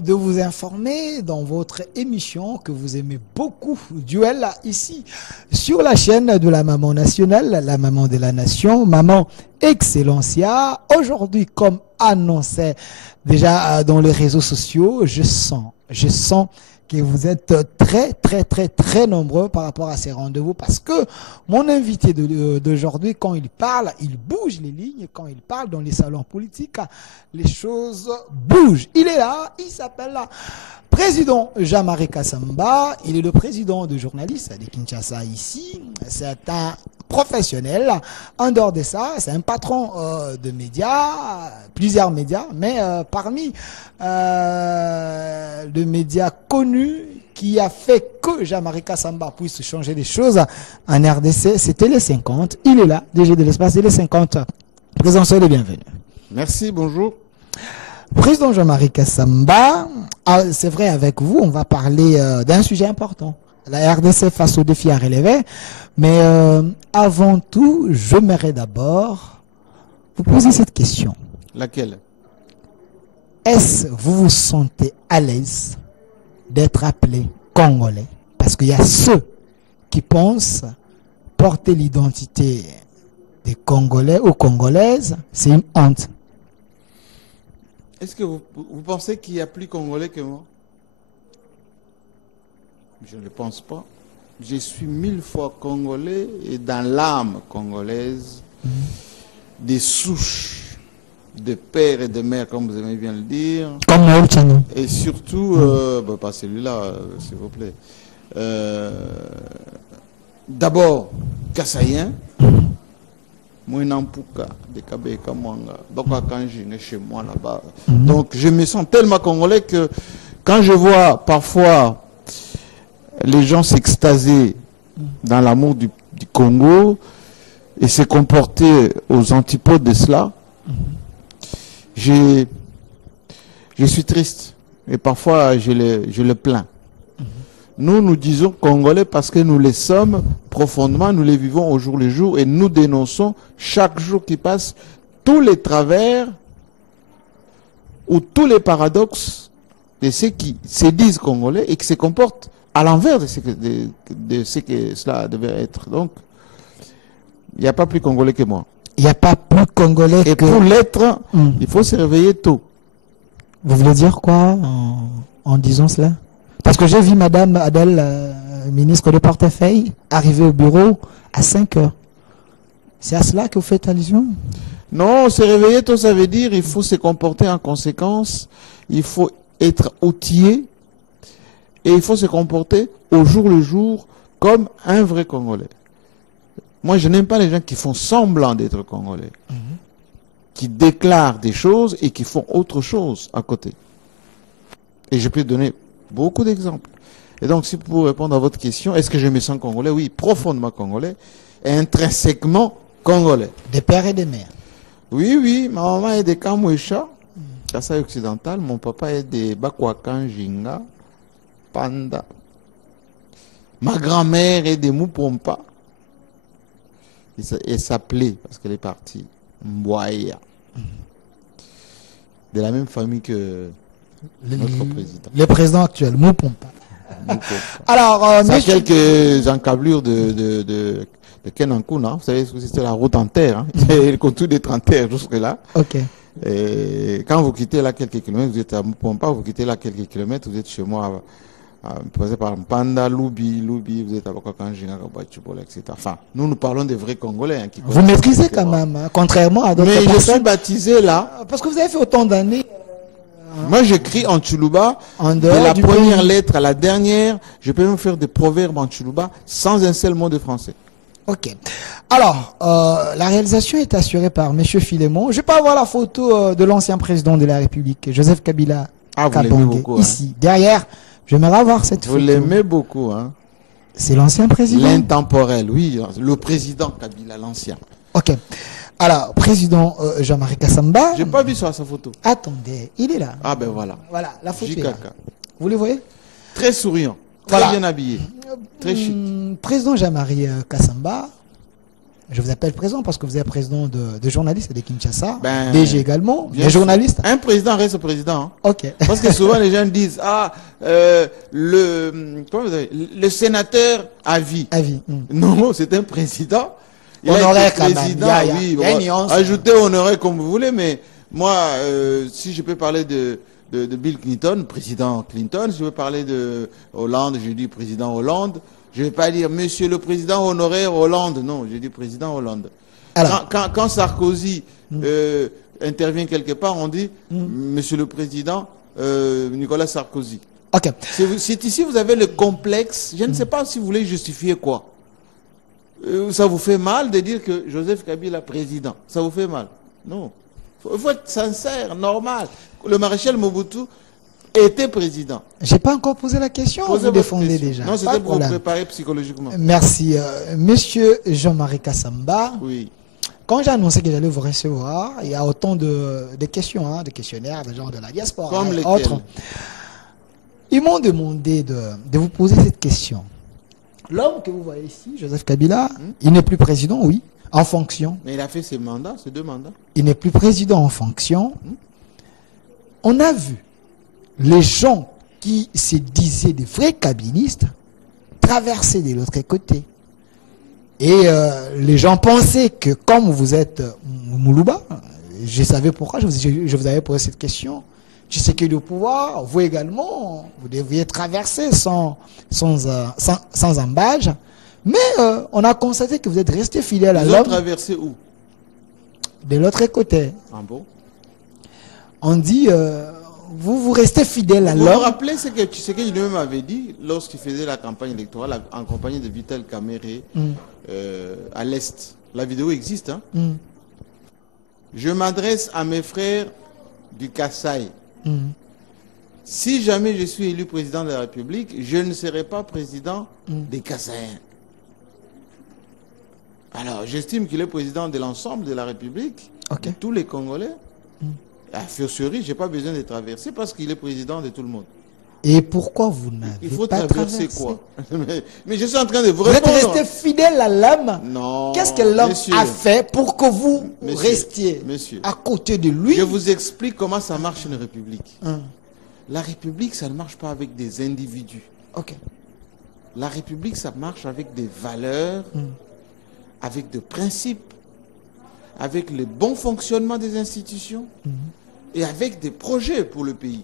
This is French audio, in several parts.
de vous informer dans votre émission que vous aimez beaucoup, Duel, ici, sur la chaîne de la Maman Nationale, la Maman de la Nation, Maman Excellencia. Aujourd'hui, comme annoncé déjà dans les réseaux sociaux, je sens que vous êtes très nombreux par rapport à ces rendez-vous, parce que mon invité d'aujourd'hui, quand il parle, il bouge les lignes. Quand il parle dans les salons politiques, les choses bougent. Il est là, il s'appelle là Président Jean-Marie Kassamba. Il est le président de journalistes de Kinshasa ici. C'est un professionnel. En dehors de ça, c'est un patron de médias, plusieurs médias, mais parmi les médias connus qui a fait que Jean-Marie Kassamba puisse changer des choses en RDC, c'était les 50. Il est là, DG de l'espace de les 50. Président, soyez le bienvenu. Merci, bonjour. Président Jean-Marie Kassamba, c'est vrai, avec vous, on va parler d'un sujet important. La RDC face aux défis à relever. Mais avant tout, j'aimerais d'abord vous poser cette question. Laquelle? Est-ce que vous vous sentez à l'aise d'être appelé Congolais? Parce qu'il y a ceux qui pensent porter l'identité des Congolais ou Congolaises, c'est une honte. Est-ce que vous pensez qu'il y a plus Congolais que moi? Je ne le pense pas. Je suis 1000 fois Congolais et dans l'âme congolaise, des souches de père et de mère, comme vous aimez bien le dire. Comme Maouchani. Et surtout, pas celui-là, s'il vous plaît. D'abord, Kassaïen. Mouinampuka, de Kabeka Mwanga. Donc, quand je suis chez moi là-bas. Donc, je me sens tellement congolais que quand je vois parfois les gens s'extasier dans l'amour du Congo et se comporter aux antipodes de cela, je suis triste et parfois je le plains. Nous disons Congolais parce que nous les sommes profondément, nous les vivons au jour le jour et nous dénonçons chaque jour qui passe tous les travers ou tous les paradoxes de ceux qui se disent Congolais et qui se comportent à l'envers de ce que cela devait être. Donc, il n'y a pas plus Congolais que moi. Il n'y a pas plus Congolais et que... pour l'être, il faut se réveiller tôt. Vous voulez dire quoi en disant cela? Parce que j'ai vu Madame Adèle, ministre de portefeuille, arriver au bureau à 5 heures. C'est à cela que vous faites allusion? Non, se réveiller tôt, ça veut dire il faut se comporter en conséquence, il faut être outillé et il faut se comporter au jour le jour comme un vrai Congolais. Moi, je n'aime pas les gens qui font semblant d'être Congolais, qui déclarent des choses et qui font autre chose à côté. Et je peux donner beaucoup d'exemples. Et donc, si pour répondre à votre question, est-ce que je me sens Congolais? Oui, profondément Congolais et intrinsèquement Congolais. Des pères et des mères. Oui, ma maman est de Kamouécha, Kasaï occidental, mon papa est de Bakwakan, Jinga, Panda. Ma grand-mère est de Moupompa. Elle s'appelait, parce qu'elle est partie, Mbouaya. De la même famille que notre président. Le président actuel, Moupompa. Alors, ça a quelques encablures de Kenankuna. Vous savez, c'était la route en terre. Hein. Le contour d'être en terre jusque-là. Ok. Et quand vous quittez là quelques kilomètres, vous êtes à Moupompa, vous quittez là quelques kilomètres, vous êtes chez moi, par Panda, Loubi, vous êtes à Bakakanjinga, etc. Enfin, nous parlons des vrais Congolais. Hein, qui vous maîtrisez quand même, hein, contrairement à d'autres personnes. Mais je suis baptisé là. Parce que vous avez fait autant d'années. Moi, j'écris en Tchoulouba, de la première lettre à la dernière. Je peux même faire des proverbes en Tchoulouba sans un seul mot de français. Ok. Alors, la réalisation est assurée par M. Philémon. Je peux avoir la photo de l'ancien président de la République, Joseph Kabila. Vous l'aimez beaucoup. Ici, derrière, j'aimerais avoir cette photo. Vous l'aimez beaucoup, hein? C'est l'ancien président. L'intemporel, oui. Le président Kabila, l'ancien. Ok. Alors, président Jean-Marie Kassamba. J'ai pas vu sur sa photo. Attendez, il est là. Ah ben voilà. Voilà, la photo est là. Vous le voyez? Très souriant, très bien habillé, très chic. Président Jean-Marie Kassamba, Je vous appelle président parce que vous êtes président de journalistes de Kinshasa, Ben, DG également, bien des sûr. journalistes. Un président reste président. Hein. Ok. Parce que souvent les gens disent comment vous avez, le sénateur à vie. Avis. Non, c'est un président. Il Honoré a été quand même. président, Il y a- oui. il y a une nuance. Ajoutez honoré comme vous voulez, mais moi, si je peux parler de Bill Clinton, président Clinton, si je veux parler de Hollande, je dis président Hollande. Je ne vais pas dire monsieur le président honoraire Hollande, non, je dis président Hollande. Alors, Quand Sarkozy intervient quelque part, on dit monsieur le président Nicolas Sarkozy. ok. C'est ici vous avez le complexe. Je ne sais pas si vous voulez justifier quoi. Ça vous fait mal de dire que Joseph Kabila président. Ça vous fait mal. Non. Il faut être sincère, normal. Le maréchal Mobutu était président. J'ai pas encore posé la question. Posez Vous votre défendez question. déjà. Non, Pas c'était de pour vous problème. préparer psychologiquement. Merci. Monsieur Jean-Marie Kassamba, Oui. quand j'ai annoncé que j'allais vous recevoir, il y a autant de questions, hein, de questionnaires, de gens de la diaspora Comme et lesquels? autres. Ils m'ont demandé de vous poser cette question. L'homme que vous voyez ici, Joseph Kabila, il n'est plus président, oui, en fonction. Mais il a fait ses mandats, ses 2 mandats. Il n'est plus président en fonction. On a vu les gens qui se disaient des vrais cabinistes traverser de l'autre côté. Et les gens pensaient que comme vous êtes Moulouba, je savais pourquoi je vous avais posé cette question. Je sais que le pouvoir, vous également, vous devriez traverser sans embâge. Mais on a constaté que vous êtes resté fidèle à Ils ont l'homme traversé où? de l'autre côté. Ah bon? On dit, vous restez fidèle à Vous vous l'homme. rappelez ce que lui-même avait dit lorsqu'il faisait la campagne électorale en compagnie de Vital Kamere à l'Est. La vidéo existe. Hein? Je m'adresse à mes frères du Kasaï. Si jamais je suis élu président de la République, je ne serai pas président des Kasaïens. Alors, j'estime qu'il est président de l'ensemble de la République, Ok. de tous les Congolais. A fortiori, je n'ai pas besoin de traverser parce qu'il est président de tout le monde. Et pourquoi vous n'avez Il faut pas traverser traversé? quoi? mais je suis en train de vous Vous êtes répondre. resté fidèle à l'homme. Non. Qu'est-ce que l'homme monsieur, a fait pour que vous Monsieur, restiez monsieur. à côté de lui? Je vous explique comment ça marche une république. Hum, La république, ça ne marche pas avec des individus. Ok. La république, ça marche avec des valeurs, avec des principes, avec le bon fonctionnement des institutions et avec des projets pour le pays.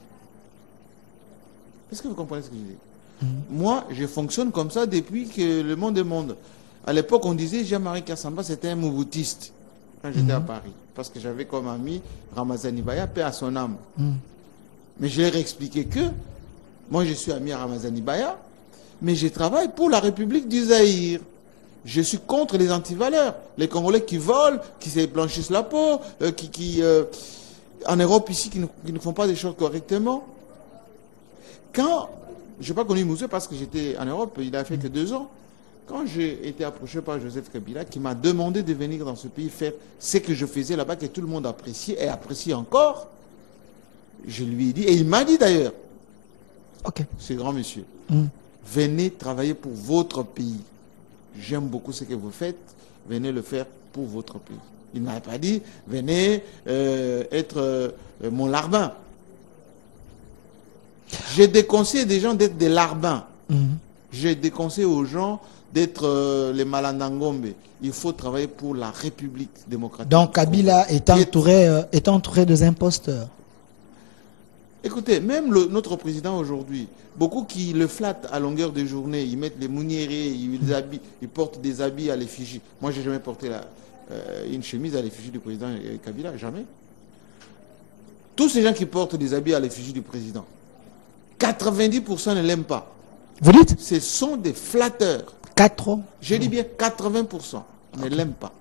Est-ce que vous comprenez ce que je dis? Moi, je fonctionne comme ça depuis que le monde est monde. À l'époque, on disait Jean-Marie Kassamba, c'était un moubutiste quand j'étais à Paris. Parce que j'avais comme ami Ramazani Baya, paix à son âme. Mais je leur ai expliqué que moi, je suis ami à Ramazani Baya, mais je travaille pour la République du Zaïre. Je suis contre les antivaleurs. Les Congolais qui volent, qui se blanchissent la peau, en Europe ici, qui ne font pas des choses correctement. Quand, je n'ai pas connu Moussé parce que j'étais en Europe, il a fait que 2 ans. Quand j'ai été approché par Joseph Kabila, qui m'a demandé de venir dans ce pays faire ce que je faisais là-bas, que tout le monde appréciait et apprécie encore, je lui ai dit, et il m'a dit d'ailleurs, Ok. ce grand monsieur, venez travailler pour votre pays. J'aime beaucoup ce que vous faites, venez le faire pour votre pays. Il ne m'a pas dit, venez être mon larbin. Je déconseille des gens d'être des larbins. Je déconseille aux gens d'être les malandangombe. Il faut travailler pour la République démocratique. Donc Kabila est entouré des imposteurs. Écoutez, même notre président aujourd'hui, beaucoup qui le flattent à longueur de journée, ils mettent les mouniérés, ils portent des habits à l'effigie. Moi, je n'ai jamais porté une chemise à l'effigie du président Kabila, jamais. Tous ces gens qui portent des habits à l'effigie du président, 90% ne l'aiment pas. Vous dites Ce sont des flatteurs. 4 Je dis bien 80% ne l'aiment pas.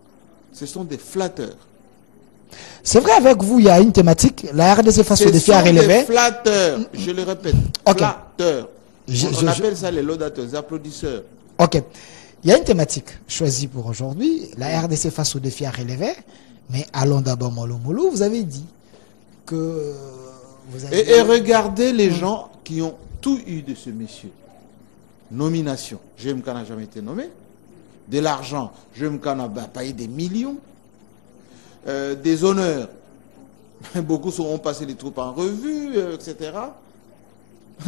Ce sont des flatteurs. C'est vrai, avec vous, il y a une thématique. La RDC face au Ce défi à sont des relever. flatteurs, je le répète. Ok. Flatteurs. On Je- appelle ça les laudateurs, les applaudisseurs. Ok. Il y a une thématique choisie pour aujourd'hui. La RDC face au défi à relever. Mais allons d'abord mollo mollo. Vous avez dit que vous avez... Et regardez les gens qui ont tout eu de ce monsieur. Nomination. GMK n'a jamais été nommé. de l'argent, je me canne à payer des millions, des honneurs, beaucoup seront passés les troupes en revue, etc.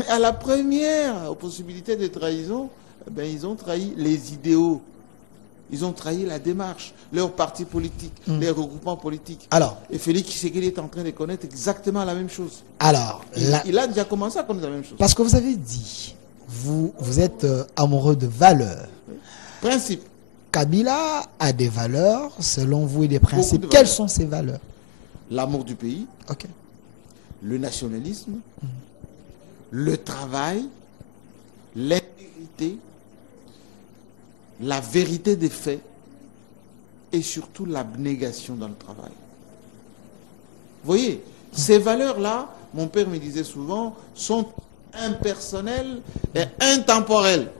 À la première possibilité de trahison, ben, ils ont trahi les idéaux, ils ont trahi la démarche, leur parti politique, les regroupements politiques. Alors, et Félix Tshisekedi est en train de connaître exactement la même chose. Alors, il a déjà commencé à connaître la même chose. Parce que vous avez dit, vous êtes amoureux de valeurs. Oui. Principe. Kabila a des valeurs, selon vous, et des principes. Quelles sont ces valeurs? L'amour du pays, okay. Le nationalisme, le travail, l'intégrité, la vérité des faits et surtout l'abnégation dans le travail. Vous voyez, ces valeurs-là, mon père me disait souvent, sont impersonnelles et intemporelles.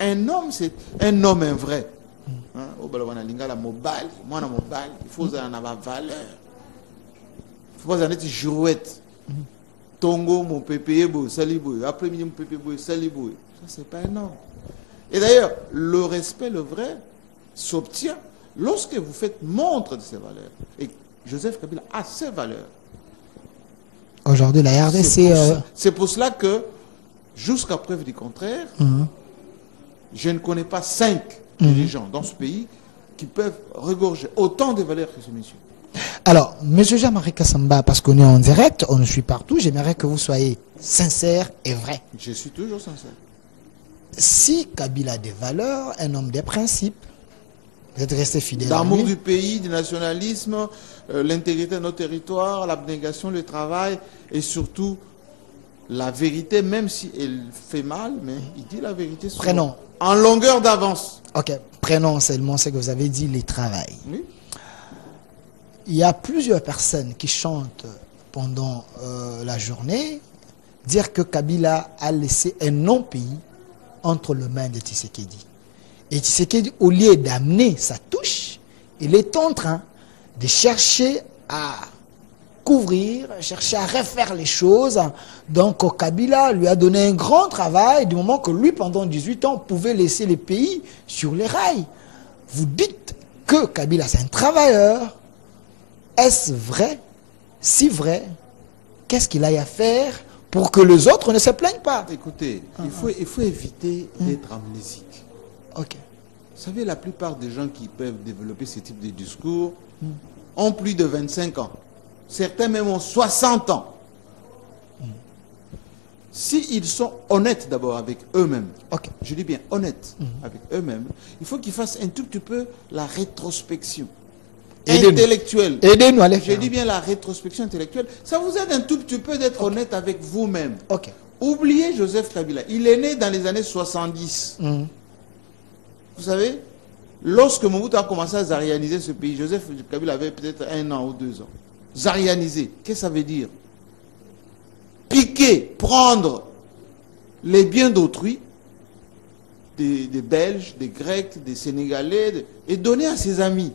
Un homme, c'est un homme, un vrai. Il faut en avoir valeur. Il faut pas en être girouette. Tongo, mon pépé, salibo, après-midi, mon pépé, salibo. Ça, c'est pas un homme. Et d'ailleurs, le respect, le vrai, s'obtient lorsque vous faites montre de ces valeurs. Et Joseph Kabila a ces valeurs. Aujourd'hui, la RDC... C'est pour cela que, jusqu'à preuve du contraire, je ne connais pas 5 dirigeants dans ce pays qui peuvent regorger autant de valeurs que ce monsieur. Alors, M. Jean-Marie Kassamba, parce qu'on est en direct, on nous suit partout, j'aimerais que vous soyez sincère et vrai. Je suis toujours sincère. Si Kabila a des valeurs, un homme des principes, vous êtes resté fidèle. L'amour du pays, du nationalisme, l'intégrité de nos territoires, l'abnégation, le travail et surtout la vérité, même si elle fait mal, mais il dit la vérité souvent. Prénom. En longueur d'avance. Ok, prénom seulement, c'est que vous avez dit les travails. Oui. Il y a plusieurs personnes qui chantent pendant la journée dire que Kabila a laissé un non-pays entre les mains de Tshisekedi. Et Tshisekedi, au lieu d'amener sa touche, il est en train de chercher à couvrir, chercher à refaire les choses. Donc Kabila lui a donné un grand travail du moment que lui, pendant 18 ans, pouvait laisser les pays sur les rails. Vous dites que Kabila, c'est un travailleur. Est-ce vrai? Si vrai, qu'est-ce qu'il a à faire pour que les autres ne se plaignent pas? Écoutez, il faut éviter d'être amnésique. Ok. Vous savez, la plupart des gens qui peuvent développer ce type de discours ont plus de 25 ans. Certains même ont 60 ans. S'ils sont honnêtes d'abord avec eux-mêmes, je dis bien honnêtes avec eux-mêmes, il faut qu'ils fassent un tout petit peu la rétrospection intellectuelle. Aidez-nous à les faire. Je dis bien la rétrospection intellectuelle. Ça vous aide un tout petit peu d'être honnête avec vous-même. Ok. Oubliez Joseph Kabila. Il est né dans les années 70. Vous savez, lorsque Mobutu a commencé à zarianiser ce pays, Joseph Kabila avait peut-être 1 an ou 2 ans. Zarianiser, qu'est-ce que ça veut dire? Piquer, prendre les biens d'autrui, des Belges, des Grecs, des Sénégalais, et donner à ses amis.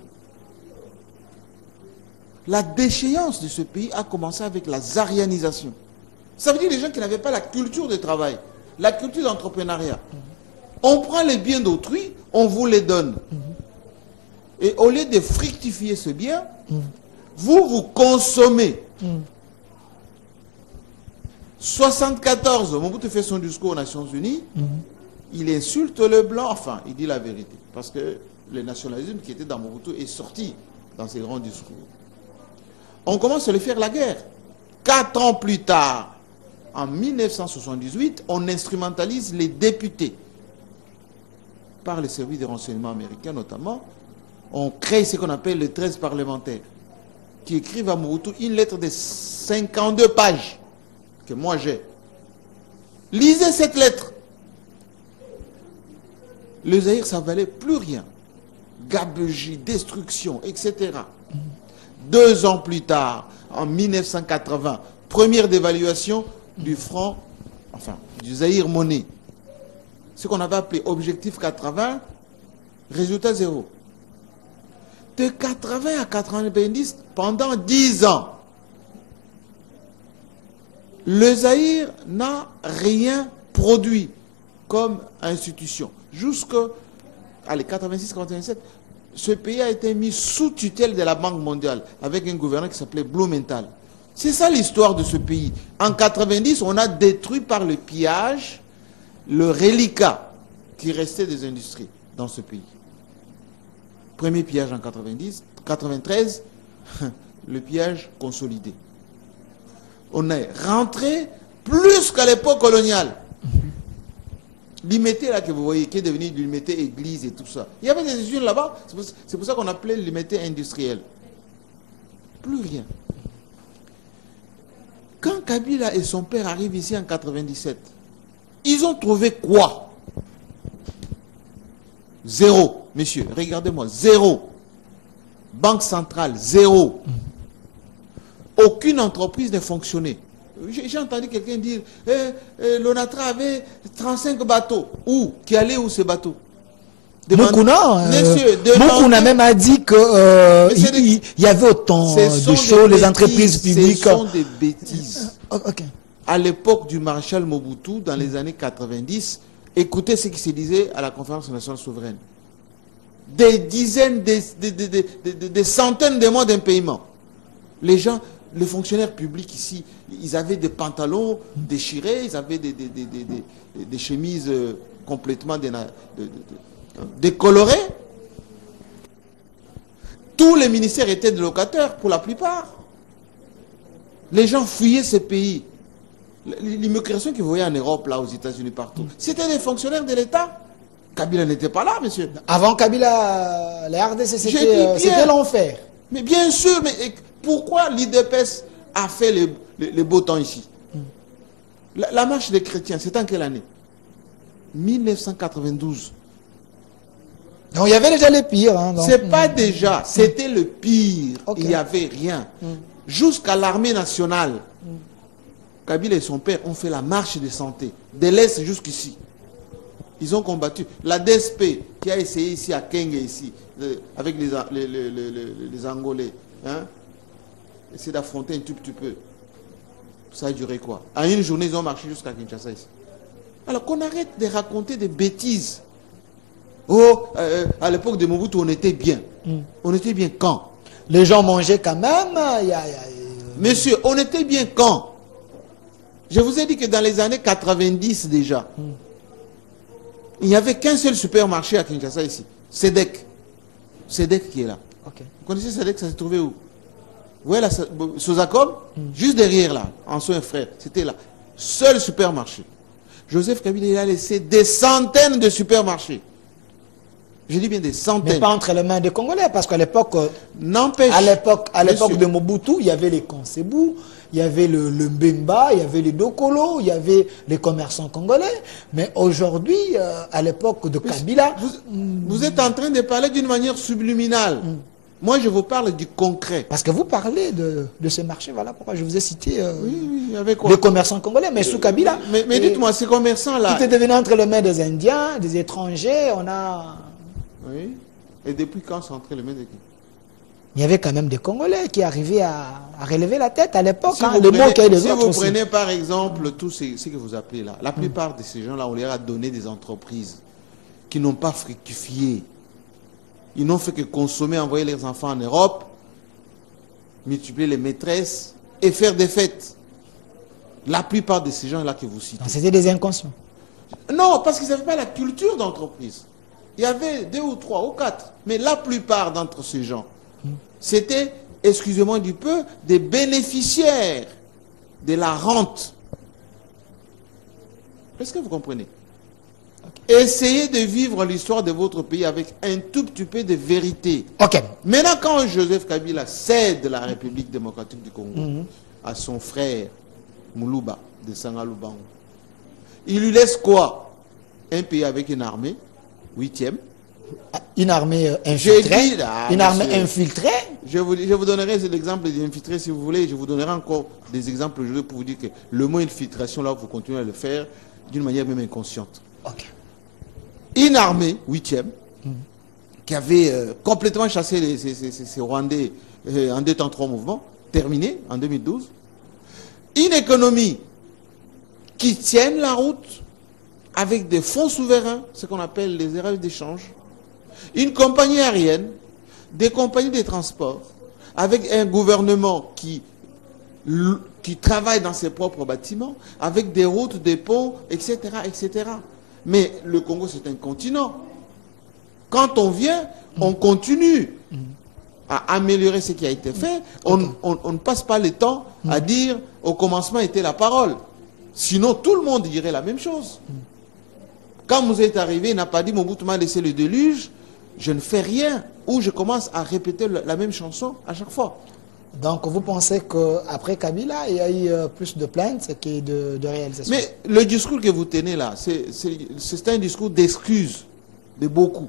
La déchéance de ce pays a commencé avec la zarianisation. Ça veut dire les gens qui n'avaient pas la culture du travail, la culture d'entrepreneuriat. On prend les biens d'autrui, on vous les donne. Et au lieu de fructifier ce bien, vous consommez. 74, Mobutu fait son discours aux Nations Unies, il insulte le blanc, enfin, il dit la vérité. Parce que le nationalisme qui était dans Mobutu est sorti dans ses grands discours. On commence à lui faire la guerre. 4 ans plus tard, en 1978, on instrumentalise les députés. Par les services de renseignement américains notamment, on crée ce qu'on appelle les 13 parlementaires, qui écrivent à Mobutu une lettre de 52 pages, que moi j'ai. Lisez cette lettre. Le Zaïre, ça ne valait plus rien. Gabegie, destruction, etc. 2 ans plus tard, en 1980, première dévaluation du franc, enfin, du Zaïre monnaie. Ce qu'on avait appelé objectif 80, résultat 0. De 80 à 90, pendant 10 ans, le Zaïre n'a rien produit comme institution. Jusqu'à allez, 86-87, ce pays a été mis sous tutelle de la Banque mondiale avec un gouverneur qui s'appelait Blumenthal. C'est ça l'histoire de ce pays. En 90, on a détruit par le pillage le reliquat qui restait des industries dans ce pays. Premier pillage en 90, 93, le pillage consolidé. On est rentré plus qu'à l'époque coloniale. Limité là que vous voyez, qui est devenu limité église et tout ça. Il y avait des usines là-bas, c'est pour ça qu'on appelait limité industriel. Plus rien. Quand Kabila et son père arrivent ici en 97, ils ont trouvé quoi? Zéro, monsieur, regardez-moi, zéro. Banque centrale, zéro. Aucune entreprise ne fonctionnait. J'ai entendu quelqu'un dire l'ONATRA avait 35 bateaux. Où? Qui allaient où ces bateaux? Moukouna même a dit qu'il y avait autant de choses, les entreprises publiques. Ce sont des bêtises. Okay. À l'époque du maréchal Mobutu, dans les années 90, écoutez ce qui se disait à la conférence nationale souveraine. Des dizaines, des centaines de mois d'impayement. Les gens, les fonctionnaires publics ici, ils avaient des pantalons déchirés, ils avaient des chemises complètement décolorées. Tous les ministères étaient des locataires, pour la plupart. Les gens fuyaient ces pays. L'immigration que vous voyez en Europe, là, aux États-Unis, partout, c'était des fonctionnaires de l'État. Kabila n'était pas là, monsieur. Avant Kabila, les RDC, c'était l'enfer. Mais bien sûr, mais pourquoi l'IDPS a fait le beau temps ici? La marche des chrétiens, c'est en quelle année? 1992. Donc il y avait déjà les pires. Hein, c'est pas déjà, c'était le pire. Okay. Il n'y avait rien. Jusqu'à l'armée nationale, Kabila et son père ont fait la marche de santé, de l'Est jusqu'ici. Ils ont combattu. La DSP qui a essayé ici à Kenge, ici, avec les Angolais, hein, essayer d'affronter un tout petit peu. Ça a duré quoi? En une journée, ils ont marché jusqu'à Kinshasa ici. Alors qu'on arrête de raconter des bêtises. Oh, à l'époque de Mobutu, on était bien. On était bien quand? Les gens mangeaient quand même. Monsieur, on était bien quand? Je vous ai dit que dans les années 90 déjà, il n'y avait qu'un seul supermarché à Kinshasa ici. SEDEC. SEDEC qui est là. Okay. Vous connaissez SEDEC, ça se trouvait où? Vous voyez la Sozacom? Juste derrière là, en son frère. C'était là. Seul supermarché. Joseph Kabila, il a laissé des centaines de supermarchés. Je dis bien des centaines. Mais pas entre les mains des Congolais, parce qu'à l'époque, n'empêche, à l'époque de Mobutu, il y avait les Konsebou, il y avait le Mbemba, il y avait les Dokolo, il y avait les commerçants congolais. Mais aujourd'hui, à l'époque de Kabila... Vous êtes en train de parler d'une manière subliminale. Moi, je vous parle du concret. Parce que vous parlez de ce marché, voilà pourquoi je vous ai cité avec quoi? Les commerçants congolais, mais sous Kabila. Mais dites-moi, ces commerçants-là... Tout est devenu entre les mains des Indiens, des étrangers, on a... Oui. Et depuis quand c'est entré les mains de qui? Il y avait quand même des Congolais qui arrivaient à relever la tête à l'époque. Si vous prenez par exemple tout ce que vous appelez là, la plupart de ces gens-là, on leur a donné des entreprises qui n'ont pas fructifié. Ils n'ont fait que consommer, envoyer leurs enfants en Europe, multiplier les maîtresses et faire des fêtes. La plupart de ces gens-là que vous citez. C'était des inconscients. Non, parce qu'ils n'avaient pas la culture d'entreprise. Il y avait 2 ou 3 ou 4. Mais la plupart d'entre ces gens, c'était, excusez-moi du peu, des bénéficiaires de la rente. Est-ce que vous comprenez? Okay. Essayez de vivre l'histoire de votre pays avec un tout petit peu de vérité. Okay. Maintenant, quand Joseph Kabila cède la République démocratique du Congo à son frère Moulouba de Sangalubango, il lui laisse quoi? Un pays avec une armée, 8e. Une armée infiltrée. Une armée infiltrée. Je vous donnerai l'exemple d'infiltré si vous voulez. Je vous donnerai encore des exemples pour vous dire que le mot infiltration, là, vous continuez à le faire d'une manière même inconsciente. Okay. Une armée, 8e, qui avait complètement chassé ces Rwandais en 2 temps 3 mouvements, terminé en 2012. Une économie qui tienne la route avec des fonds souverains, ce qu'on appelle les erreurs d'échange, Une compagnie aérienne, des compagnies de transport, avec un gouvernement qui travaille dans ses propres bâtiments, avec des routes, des ponts, etc., etc. Mais le Congo, c'est un continent. Quand on vient, on continue à améliorer ce qui a été fait. On ne passe pas le temps à dire au commencement était la parole. Sinon, tout le monde dirait la même chose. Quand vous êtes arrivé, il n'a pas dit Mobutu m'a laissé le déluge, je ne fais rien. Ou je commence à répéter la même chanson à chaque fois. Donc vous pensez qu'après Kabila, il y a eu plus de plaintes que de réalisations? Mais le discours que vous tenez là, c'est un discours d'excuses de beaucoup.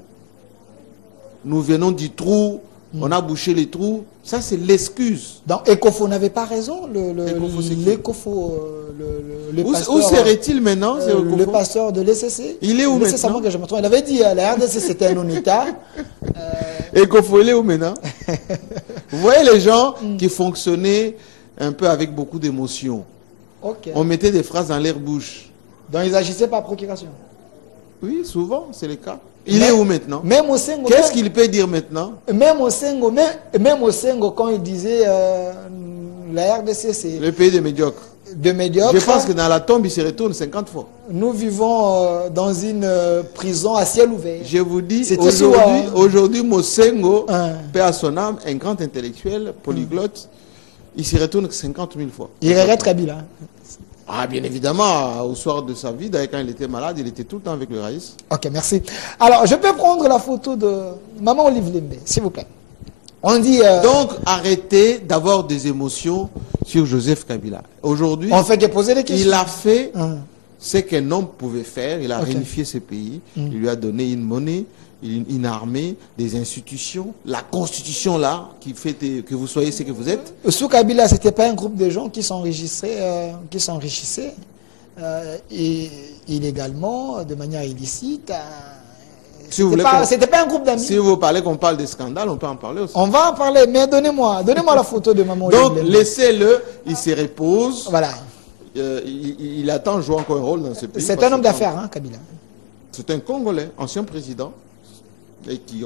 Nous venons du trou, on a bouché les trous. Ça, c'est l'excuse. Donc Ekofo n'avait pas raison. L'Ekofo, où serait-il maintenant, le pasteur de l'ECC. Il est où maintenant? Que je me trompe. Il avait dit la RDC c'était un État. Ekofo, il est où maintenant? Vous voyez les gens qui fonctionnaient un peu avec beaucoup d'émotion. Okay. On mettait des phrases dans leur bouche. Donc ils agissaient par procuration. Oui, souvent, c'est le cas. Il est où maintenant? Même au Sengo. Qu'est-ce qu'il peut dire maintenant? Même au Sengo, quand il disait la RDC, c'est le pays des médiocres. Je pense que dans la tombe, il se retourne 50 fois. Nous vivons dans une prison à ciel ouvert. Je vous dis, aujourd'hui, Mosengo, paix à son âme, un grand intellectuel, polyglotte, il se retourne 50 000 fois. Il regrette Kabila. Ah, bien évidemment, au soir de sa vie, d'ailleurs, quand il était malade, il était tout le temps avec le Raïs. Ok, merci. Alors, je peux prendre la photo de Maman Olive Lembe, s'il vous plaît. On dit... Donc, arrêtez d'avoir des émotions sur Joseph Kabila. Aujourd'hui, on fait que poser des questions. Il a fait ce qu'un homme pouvait faire. Il a réunifié ce pays. Il lui a donné une monnaie, une armée, des institutions, la constitution là, qui fait que vous soyez ce que vous êtes. Sous Kabila, ce n'était pas un groupe de gens qui s'enrichissaient illégalement, de manière illicite. Si vous c'était pas un groupe d'amis. Si vous parlez qu'on parle de scandale, on peut en parler aussi. On va en parler, mais donnez-moi la photo de Maman. Donc laissez-le, il se repose. Voilà. Il attend de jouer encore un rôle dans ce pays. C'est un homme d'affaires, hein, Kabila. C'est un Congolais, ancien président, et qui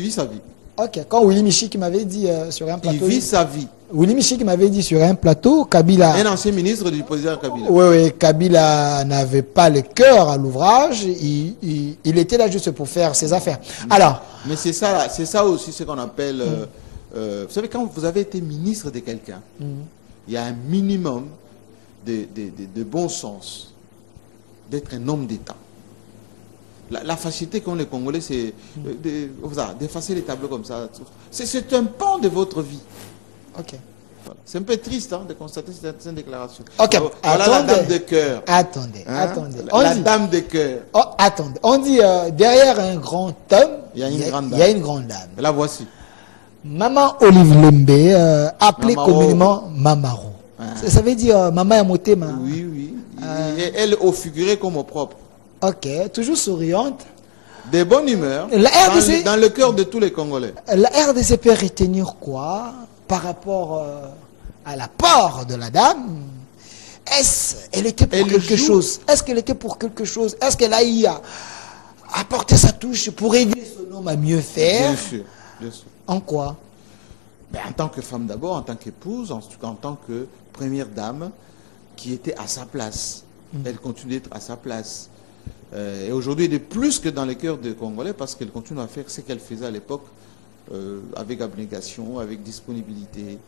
vit sa vie. Ok, quand Willy Michik m'avait dit sur un plateau... Il vit sa vie. Willy Michik m'avait dit sur un plateau, Kabila... Un ancien ministre du président Kabila. Oui, Kabila n'avait pas le cœur à l'ouvrage, il était là juste pour faire ses affaires. Alors... Mais c'est ça aussi ce qu'on appelle... vous savez, quand vous avez été ministre de quelqu'un, il y a un minimum de bon sens d'être un homme d'État. La facilité qu'ont les Congolais, c'est d'effacer les tableaux comme ça. C'est un pan de votre vie. Ok. Voilà. C'est un peu triste de constater cette déclaration. Ok. Voilà la dame de cœur. Attendez. La dame de cœur. Oh, attendez. On dit derrière un grand homme, il y a une grande dame. La voici. Maman Olive Lembe, appelée communément Mamaro. Ça veut dire Maman Yamotema. Oui. Elle au figuré comme au propre. Ok, toujours souriante. De bonne humeur, dans le cœur de tous les Congolais. La RDC peut retenir quoi par rapport à l'apport de la dame? Est-ce qu'elle était pour quelque chose? Est-ce qu'elle était pour quelque chose? Est-ce qu'elle a eu à apporter sa touche pour aider son homme à mieux faire? Bien sûr. En quoi? En tant que femme d'abord, en tant qu'épouse, en tant que première dame qui était à sa place. Elle continue d'être à sa place. Et aujourd'hui, elle est plus que dans les cœurs des Congolais parce qu'elle continue à faire ce qu'elle faisait à l'époque avec abnégation, avec disponibilité.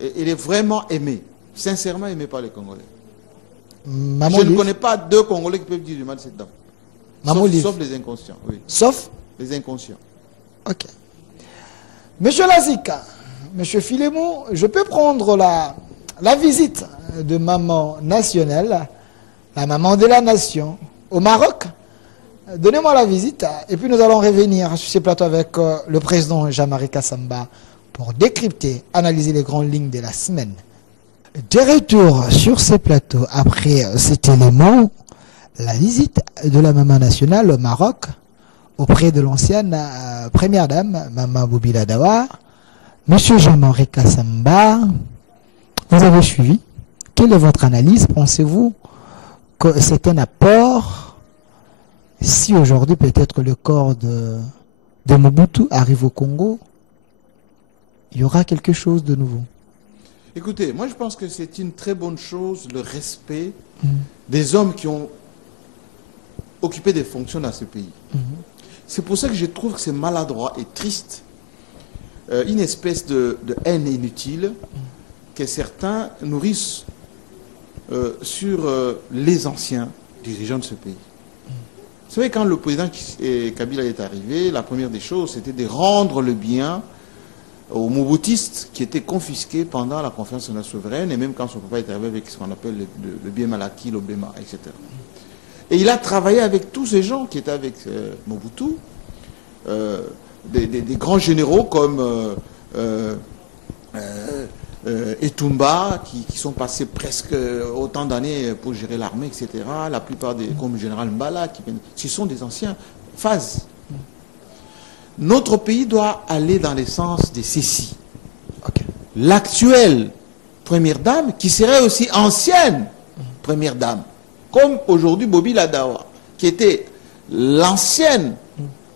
Et elle est vraiment aimée, sincèrement aimée par les Congolais. Je ne connais pas deux Congolais qui peuvent dire du mal de cette dame. Sauf les inconscients. Oui. Sauf les inconscients. Ok. Monsieur Lazika, Monsieur Filemon, je peux prendre la visite de maman nationale, la maman de la nation, au Maroc. Donnez-moi la visite et puis nous allons revenir sur ce plateau avec le président Jean-Marie Kassamba pour décrypter, analyser les grandes lignes de la semaine. De retour sur ce plateau après cet élément, la visite de la maman nationale au Maroc auprès de l'ancienne première dame, Maman Boubila Dawa. Monsieur Jean-Marie Kassamba, vous avez suivi. Quelle est votre analyse? Pensez-vous que c'est un apport si aujourd'hui peut-être le corps de de Mobutu arrive au Congo, il y aura quelque chose de nouveau. Écoutez, moi je pense que c'est une très bonne chose, le respect des hommes qui ont occupé des fonctions dans ce pays. C'est pour ça que je trouve que c'est maladroit et triste, une espèce de haine inutile que certains nourrissent sur les anciens dirigeants de ce pays. Vous savez, quand le président Kabila est arrivé, la première des choses, c'était de rendre le bien aux Mobutistes qui étaient confisqués pendant la conférence nationale souveraine, et même quand son papa est arrivé avec ce qu'on appelle le bien mal acquis, l'Obema, etc. Et il a travaillé avec tous ces gens qui étaient avec Mobutu, des grands généraux comme Etumba, qui sont passés presque autant d'années pour gérer l'armée, etc. La plupart comme le général Mbala, ce sont des anciens phases. Notre pays doit aller dans le sens de ceci. L'actuelle première dame, qui serait aussi ancienne première dame, comme aujourd'hui Bobi Ladawa, qui était l'ancienne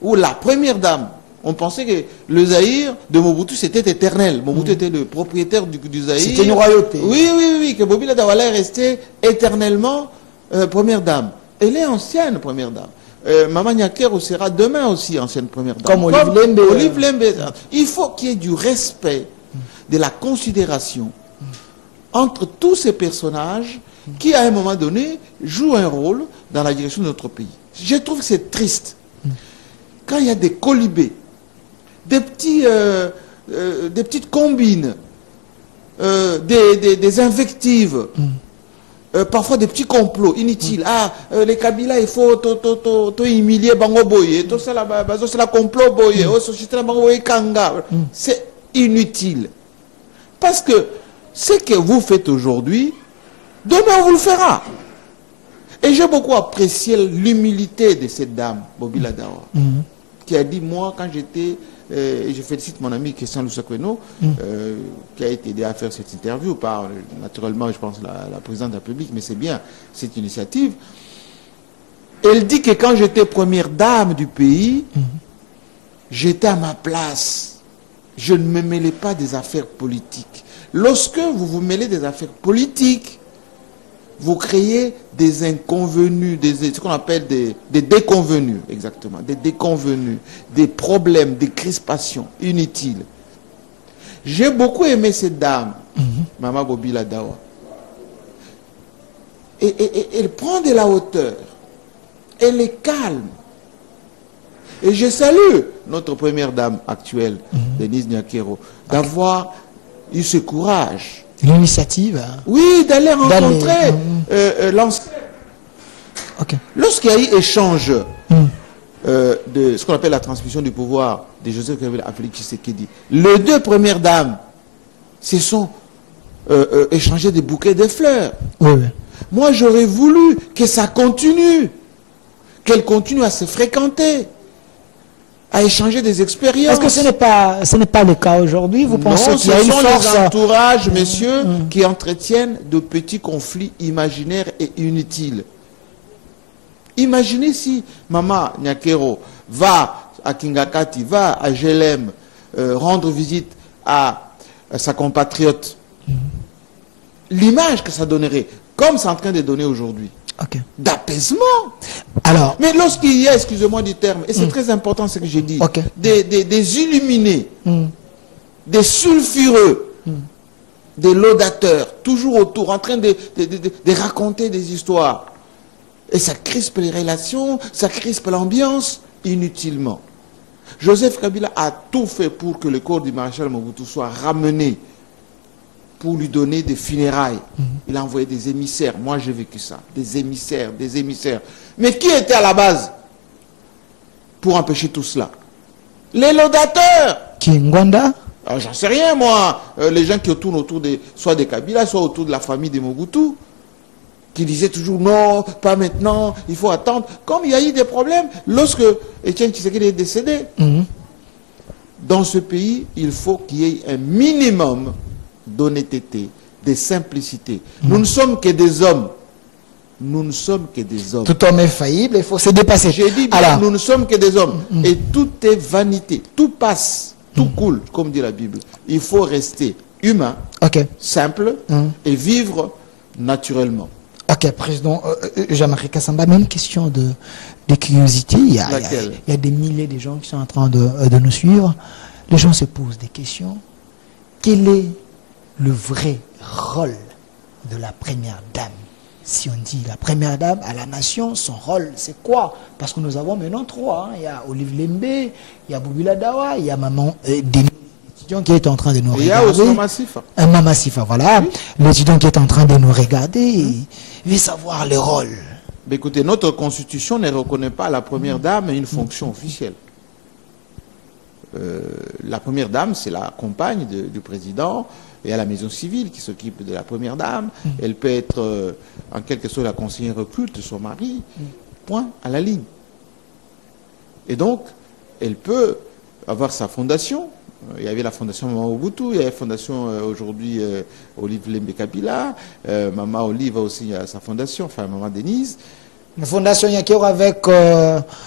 ou la première dame. On pensait que le Zaïre de Mobutu, c'était éternel. Mobutu était le propriétaire du Zaïre. C'était une royauté. Oui, que Bobi Ladawa est resté éternellement première dame. Elle est ancienne première dame. Maman Nyakero sera demain aussi ancienne première dame. Comme Olive Lembe. Il faut qu'il y ait du respect, de la considération entre tous ces personnages qui, à un moment donné, jouent un rôle dans la direction de notre pays. Je trouve que c'est triste. Quand il y a des colibés, des petites combines, des invectives, parfois des petits complots inutiles. Les Kabila, il faut humilier Bango Boye, tout ça c'est la complot Boye, c'est inutile. Parce que ce que vous faites aujourd'hui, demain on vous le fera. Et j'ai beaucoup apprécié l'humilité de cette dame, Bobi Ladawa, qui a dit, moi, quand j'étais, et je félicite mon ami Christian Lusakweno, qui a été aidé à faire cette interview par, naturellement, je pense, la présidente de la République, mais c'est bien, cette initiative. Elle dit que quand j'étais première dame du pays, j'étais à ma place. Je ne me mêlais pas des affaires politiques. Lorsque vous vous mêlez des affaires politiques, vous créez des inconvenus, ce qu'on appelle des déconvenus, exactement, des déconvenus, des problèmes, des crispations inutiles. J'ai beaucoup aimé cette dame, Maman Bobi Ladawa. Et elle prend de la hauteur, elle est calme. Et je salue notre première dame actuelle, Denise Nyakero, d'avoir eu ce courage. L'initiative. Oui, d'aller rencontrer l'ancien. Lorsqu'il y a eu échange de ce qu'on appelle la transmission du pouvoir de Joseph Kabila à Félix Tshisekedi, les deux premières dames se sont échangées des bouquets de fleurs. Moi, j'aurais voulu que ça continue, qu'elles continuent à se fréquenter, à échanger des expériences. Est-ce que ce n'est pas le cas aujourd'hui? Vous pensez qu'il y a une force... ce sont les entourages, messieurs, qui entretiennent de petits conflits imaginaires et inutiles. Imaginez si Maman Nyakero va à Kingakati, va à Jelem, rendre visite à sa compatriote. L'image que ça donnerait, comme c'est en train de donner aujourd'hui. D'apaisement. Alors, mais lorsqu'il y a, excusez-moi du terme, et c'est très important ce que j'ai dit, des illuminés, des sulfureux, des laudateurs, toujours autour, en train de raconter des histoires. Et ça crispe les relations, ça crispe l'ambiance, inutilement. Joseph Kabila a tout fait pour que le corps du maréchal Mobutu soit ramené, pour lui donner des funérailles. Il a envoyé des émissaires. Moi, j'ai vécu ça. Des émissaires, des émissaires. Mais qui était à la base pour empêcher tout cela? Les laudateurs. Qui est Ngwanda? J'en sais rien, moi. Les gens qui tournent autour soit des Kabila, soit autour de la famille de Mobutu, qui disaient toujours non, pas maintenant, il faut attendre. Comme il y a eu des problèmes lorsque Etienne Tshisekedi est décédé. Dans ce pays, il faut qu'il y ait un minimum d'honnêteté, de simplicité. Nous ne sommes que des hommes. nous ne sommes que des hommes. Tout homme est faillible, il faut se dépasser. J'ai dit bien, Alors, nous ne sommes que des hommes. Et tout est vanité. Tout passe. Tout coule, comme dit la Bible. Il faut rester humain, ok. simple et vivre naturellement. Ok, président Jean-Marie Kassamba, même question de curiosité. Laquelle? Il y a des milliers de gens qui sont en train de nous suivre. Les gens se posent des questions. Quel est le vrai rôle de la première dame? Si on dit la première dame à la nation, son rôle, c'est quoi? Parce que nous avons maintenant trois. Il y a Olive Lembe, il y a Boubila Dawa, il y a Maman des étudiants qui est en train de nous regarder. Il y a aussi Mama Sifa. Mama Sifa, voilà. Oui. L'étudiant qui est en train de nous regarder, il veut savoir le rôle. Mais écoutez, notre constitution ne reconnaît pas à la première dame une fonction officielle. La première dame, c'est la compagne du président. Il y a la maison civile qui s'occupe de la première dame. Elle peut être, en quelque sorte, la conseillère occulte de son mari. Point, à la ligne. Et donc, elle peut avoir sa fondation. Il y avait la fondation Maman Obutu, il y a la fondation aujourd'hui Olive Lembe Kabila. Maman Olive a aussi sa fondation, enfin Maman Denise. La fondation Yakero avec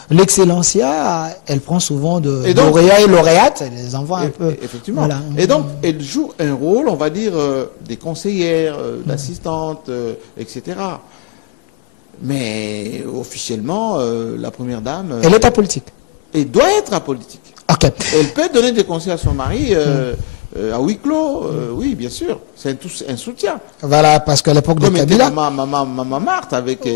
l'excellencia, elle prend souvent de lauréats et lauréates, elle les envoie un peu. Effectivement. Voilà. Et donc, elle joue un rôle, on va dire, des conseillères, d'assistantes, etc. Mais officiellement, la première dame... elle est apolitique. Elle doit être apolitique. Ok. Elle peut donner des conseils à son mari à huis clos, oui, bien sûr. C'est un soutien. Voilà, parce qu'à l'époque de Kabila... Maman Marthe avec...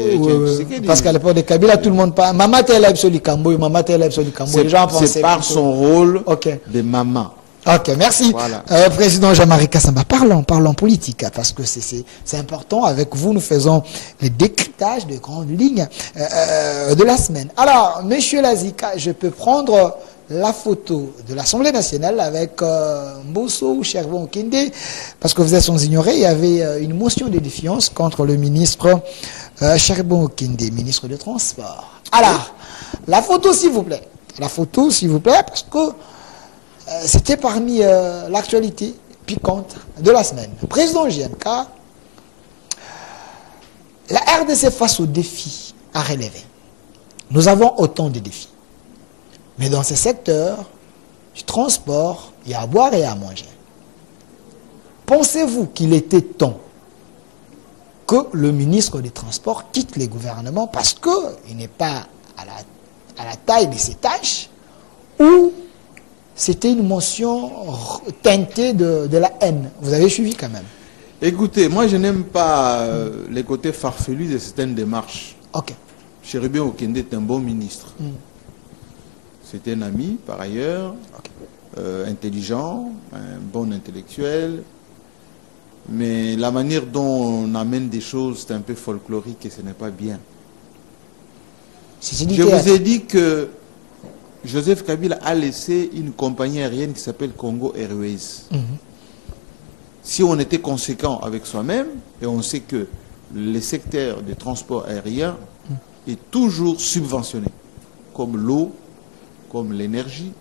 parce qu'à l'époque de Kabila, tout le monde parle... Maman t'es là, Epsoli Kambo, Maman t'es là, Epsoli Kambo. C'est par son rôle de maman. Ok, merci. Voilà. Président Jean-Marie Kassamba, parlons politique, parce que c'est important. Avec vous, nous faisons le décryptage de grandes lignes de la semaine. Alors, Monsieur Lazika, je peux prendre la photo de l'Assemblée nationale avec Mbosso ou Chervon Kinde, parce que vous êtes sans ignorer, il y avait une motion de défiance contre le ministre Chervon Kinde, ministre des Transports. Alors, la photo, s'il vous plaît. La photo, s'il vous plaît, parce que c'était parmi l'actualité piquante de la semaine. Président JMK, la RDC face aux défis à relever. Nous avons autant de défis. Mais dans ces secteurs du transport, il y a à boire et à manger. Pensez-vous qu'il était temps que le ministre des Transports quitte les gouvernements parce qu'il n'est pas à la taille de ses tâches, ou c'était une motion teintée de la haine? Vous avez suivi quand même. Écoutez, moi je n'aime pas les côtés farfelus de certaines démarches. Ok. Cherubin Okende est un bon ministre. C'est un ami, par ailleurs, intelligent, un bon intellectuel. Mais la manière dont on amène des choses, c'est un peu folklorique et ce n'est pas bien. Je vous ai dit que Joseph Kabila a laissé une compagnie aérienne qui s'appelle Congo Airways. Si on était conséquent avec soi-même, et on sait que le secteur du transport aérien est toujours subventionné, comme l'eau, comme l'énergie,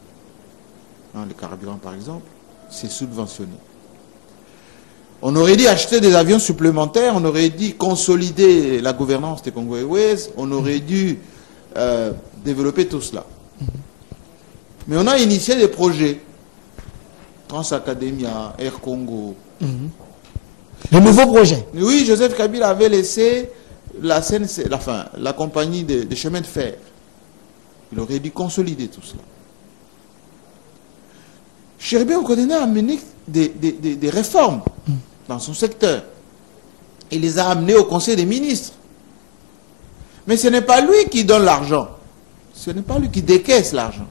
le carburant par exemple, c'est subventionné. On aurait dit acheter des avions supplémentaires, on aurait dit consolider la gouvernance des Congo Airways, on aurait dû développer tout cela. Mais on a initié des projets. Transacademia, Air Congo. Le nouveau projet. Oui, Joseph Kabila avait laissé la compagnie de chemin de fer. Il aurait dû consolider tout cela. Cherubin Okende a amené des réformes dans son secteur. Il les a amenées au Conseil des ministres. Mais ce n'est pas lui qui donne l'argent. Ce n'est pas lui qui décaisse l'argent.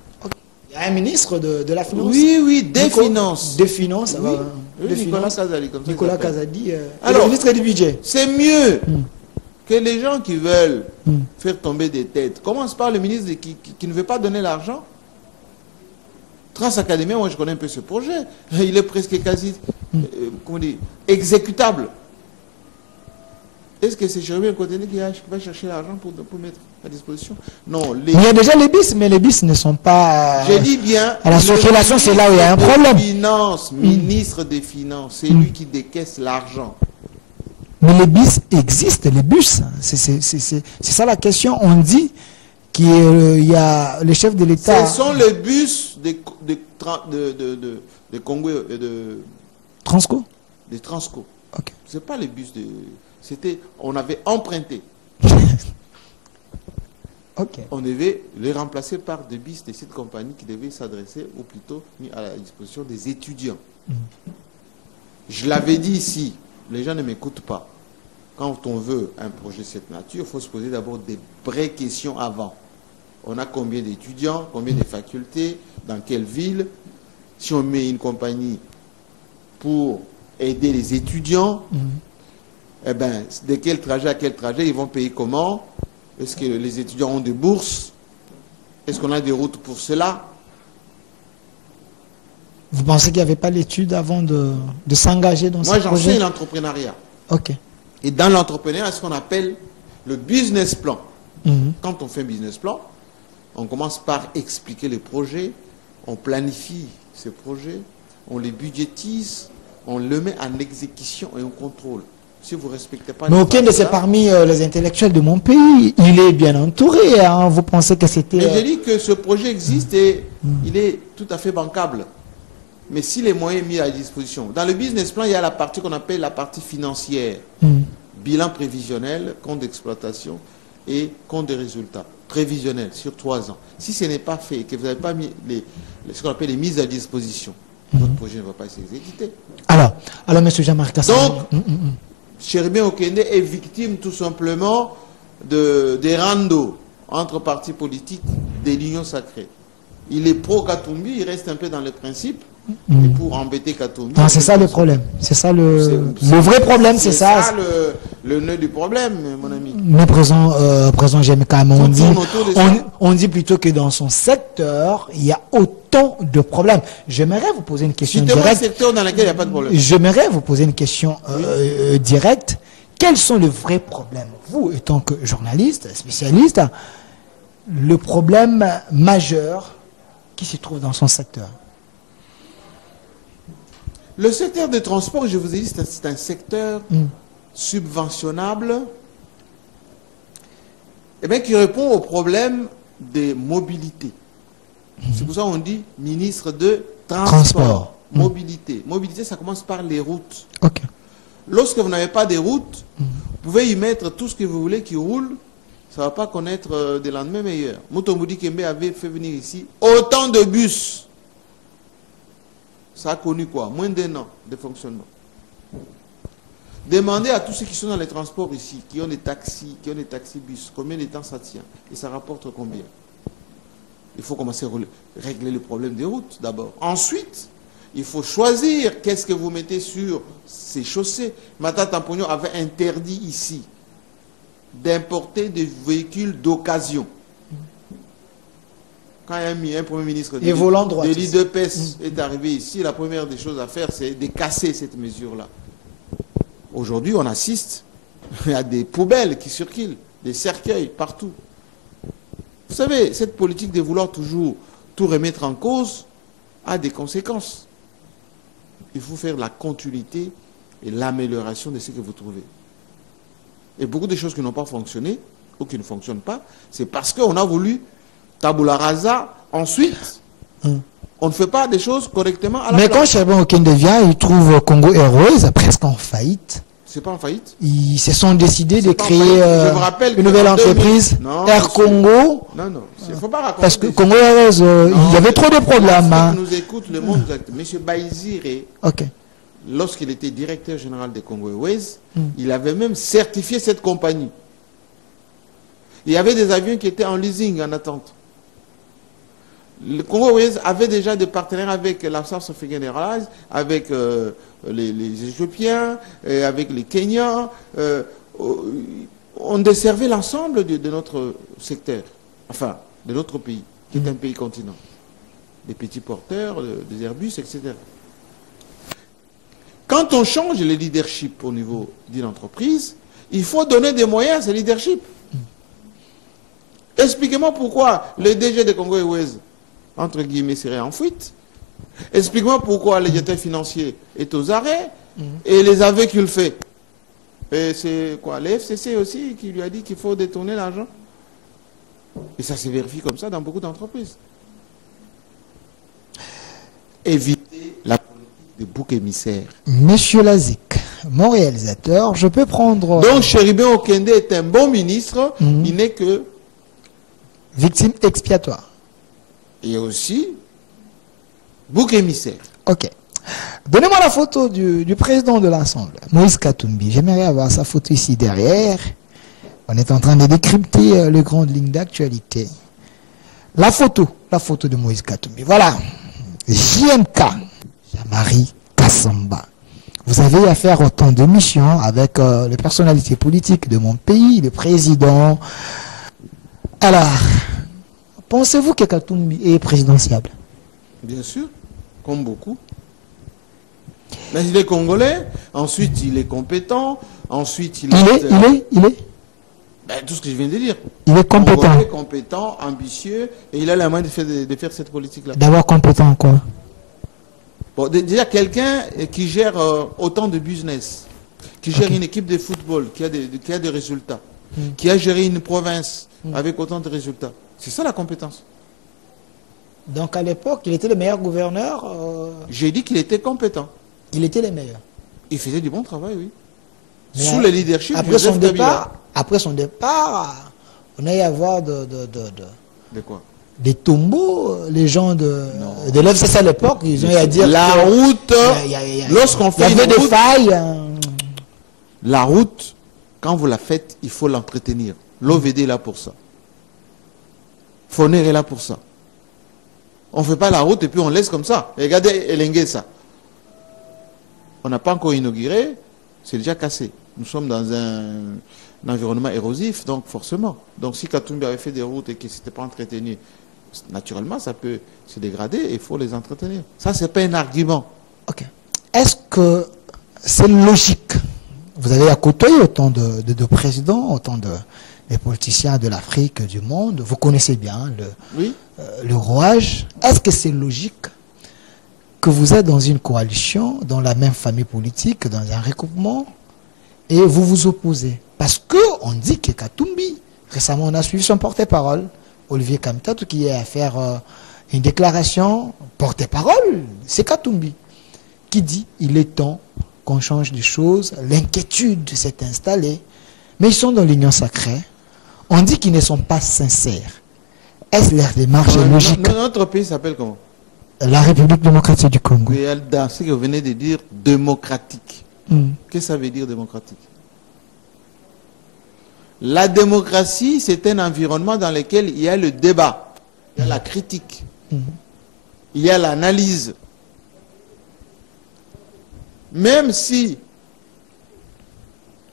Il y a un ministre de la Finance. Oui, des Finances. Des Finances. Oui, Nicolas Kazadi, comme ça. Nicolas Kazadi, alors, le ministre du budget. C'est mieux que les gens qui veulent faire tomber des têtes commencent par le ministre qui ne veut pas donner l'argent. Transacadémie, moi je connais un peu ce projet. Il est presque quasi exécutable. Est-ce que c'est Cherubin Okende qui va chercher l'argent pour mettre à disposition? Non. Il y a déjà les bis, mais les bis ne sont pas... J'ai dit bien... À la circulation, c'est là où il y a un problème. Ministre des Finances, c'est lui qui décaisse l'argent. Mais les bus existent, les bus. C'est ça la question. On dit qu'il y a le chef de l'État. Ce sont les bus de Congo et de Transco. Des Transco. Ok. C'est pas les bus de. C'était. On avait emprunté. Ok. On devait les remplacer par des bus de cette compagnie qui devaient s'adresser, ou plutôt mis à la disposition des étudiants. Je l'avais dit ici, les gens ne m'écoutent pas. Quand on veut un projet de cette nature, il faut se poser d'abord des vraies questions avant. On a combien d'étudiants, combien de facultés, dans quelle ville? Si on met une compagnie pour aider les étudiants, eh ben, de quel trajet à quel trajet, ils vont payer comment? Est-ce que les étudiants ont des bourses? Est-ce qu'on a des routes pour cela? Vous pensez qu'il n'y avait pas l'étude avant de s'engager dans ce projet? Moi, j'enseigne l'entrepreneuriat. Ok. Et dans l'entrepreneuriat, ce qu'on appelle le business plan. Quand on fait un business plan, on commence par expliquer les projets, on planifie ces projets, on les budgétise, on le met en exécution et on contrôle. Si vous ne respectez pas... Mais aucun de ces parmi les intellectuels de mon pays, il est bien entouré. Hein. Vous pensez que c'était... Mais j'ai dit que ce projet existe et il est tout à fait bancable. Mais si les moyens mis à disposition... Dans le business plan, il y a la partie qu'on appelle la partie financière. Bilan prévisionnel, compte d'exploitation et compte de résultats. Prévisionnel sur 3 ans. Si ce n'est pas fait et que vous n'avez pas mis ce qu'on appelle les mises à disposition, votre projet ne va pas s'exécuter. Alors, M. Jean-Marc Kassan... Donc, Cherubin Okende est victime tout simplement des randos entre partis politiques de l'Union sacrée. Il est pro-Katumbi, il reste un peu dans le principe, et pour embêter Katumbi... Ah, c'est ça le problème. C'est ça le vrai problème, c'est ça. C'est ça le nœud du problème, mon ami. Mais présent Jemeka, on dit plutôt que dans son secteur, il y a autant de problèmes. J'aimerais vous poser une question directe. directe. Un secteur dans lequel il n'y a pas de problème. J'aimerais vous poser une question directe. Quels sont les vrais problèmes? Vous, étant que journaliste, spécialiste, le problème majeur qui se trouve dans son secteur? Le secteur des transports, je vous ai dit, c'est un secteur subventionnable qui répond au problème des mobilités. C'est pour ça qu'on dit ministre de Transport. Mobilité. Mobilité, ça commence par les routes. Okay. Lorsque vous n'avez pas de routes, vous pouvez y mettre tout ce que vous voulez qui roule, ça ne va pas connaître des lendemains meilleurs. Mutomboudi Kembe avait fait venir ici autant de bus. Ça a connu quoi? Moins d'1 an de fonctionnement. Demandez à tous ceux qui sont dans les transports ici, qui ont des taxis, qui ont des taxibus, combien de temps ça tient? Et ça rapporte combien? Il faut commencer à régler le problème des routes d'abord. Ensuite, il faut choisir qu'est-ce que vous mettez sur ces chaussées. Mata Tampogno avait interdit ici d'importer des véhicules d'occasion. Quand un premier ministre de l'IDPS est arrivé ici, la première des choses à faire, c'est de casser cette mesure-là. Aujourd'hui, on assiste à des poubelles qui circulent, des cercueils partout. Vous savez, cette politique de vouloir toujours tout remettre en cause a des conséquences. Il faut faire la continuité et l'amélioration de ce que vous trouvez. Et beaucoup de choses qui n'ont pas fonctionné ou qui ne fonctionnent pas, c'est parce qu'on a voulu tabula rasa. Ensuite, on ne fait pas des choses correctement à la Mais quand Cherubin Okende vient, il trouve Congo Airways presque en faillite. C'est pas en faillite. Ils se sont décidés de créer une nouvelle entreprise, Air Congo. Non, il ne faut pas raconter. Parce que Congo Airways, il y avait trop de problèmes. Nous écoute le monde. M. Baïzire, lorsqu'il était directeur général de Congo Airways, il avait même certifié cette compagnie. Il y avait des avions qui étaient en leasing, en attente. Le Congo Airways avait déjà des partenaires avec la South African Airlines, avec les Éthiopiens, avec les Kenyans. On desservait l'ensemble de notre secteur, enfin, de notre pays, qui est un pays continent. Des petits porteurs, des Airbus, etc. Quand on change le leadership au niveau d'une entreprise, il faut donner des moyens à ce leadership. Expliquez-moi pourquoi le DG de Congo Airways, entre guillemets, serait en fuite. Explique-moi pourquoi le directeur financier est aux arrêts et les aveux qu'il fait. Et c'est quoi? Les FCC aussi qui lui a dit qu'il faut détourner l'argent. Et ça se vérifie comme ça dans beaucoup d'entreprises. Éviter la politique de bouc émissaire. Monsieur Lazik, mon réalisateur, je peux prendre... Donc Chéribé Okende est un bon ministre, il n'est que... victime expiatoire. Et aussi bouc émissaire. Ok. Donnez-moi la photo du président de l'Assemblée, Moïse Katumbi. J'aimerais avoir sa photo ici derrière. On est en train de décrypter les grandes lignes d'actualité. La photo de Moïse Katumbi. Voilà. JMK, Jean-Marie Kassamba. Vous avez à faire autant de missions avec les personnalités politiques de mon pays, le président. Alors, pensez-vous que Katumbi est présidentiable? Bien sûr, comme beaucoup. Mais il est congolais, ensuite il est compétent, ensuite il est... Ben, tout ce que je viens de dire. Il est compétent. Congolais, compétent, ambitieux, et il a la main de faire cette politique-là. D'abord compétent quoi? Bon, déjà quelqu'un qui gère autant de business, qui gère une équipe de football, qui a des résultats, qui a géré une province avec autant de résultats. C'est ça la compétence. Donc à l'époque, il était le meilleur gouverneur. J'ai dit qu'il était compétent. Il était le meilleur. Il faisait du bon travail, oui. Mais sous le leadership de après Joseph Kabila. Après son départ, on a y avoir De quoi? des tombeaux, les gens de l'FCC à l'époque, ils ont eu à dire la route, lorsqu'on fait il y avait des failles. La route, quand vous la faites, il faut l'entretenir. L'OVD est là pour ça. Foner est là pour ça. On ne fait pas la route et puis on laisse comme ça. Regardez Elengue ça. On n'a pas encore inauguré, c'est déjà cassé. Nous sommes dans un environnement érosif, donc forcément. Donc si Katumbi avait fait des routes et qu'il ne s'était pas entretenu, naturellement, ça peut se dégrader et il faut les entretenir. Ça, ce n'est pas un argument. Ok. Est-ce que c'est logique? Vous avez à côtoyer autant de présidents, autant de politiciens de l'Afrique, du monde. Vous connaissez bien le rouage. Est-ce que c'est logique que vous êtes dans une coalition, dans la même famille politique, dans un regroupement, et vous vous opposez? Parce qu'on dit que Katumbi, récemment on a suivi son porte-parole, Olivier Kamtatou, qui est à faire une déclaration porte-parole, c'est Katumbi, qui dit il est temps qu'on change de choses, l'inquiétude s'est installée, mais ils sont dans l'union sacrée, on dit qu'ils ne sont pas sincères. Est-ce leur démarche logique? Notre pays s'appelle comment? La République démocratique du Congo. Mais dans ce que vous venez de dire, démocratique. Qu'est-ce que ça veut dire démocratique? La démocratie, c'est un environnement dans lequel il y a le débat, il y a la critique, il y a l'analyse. Même si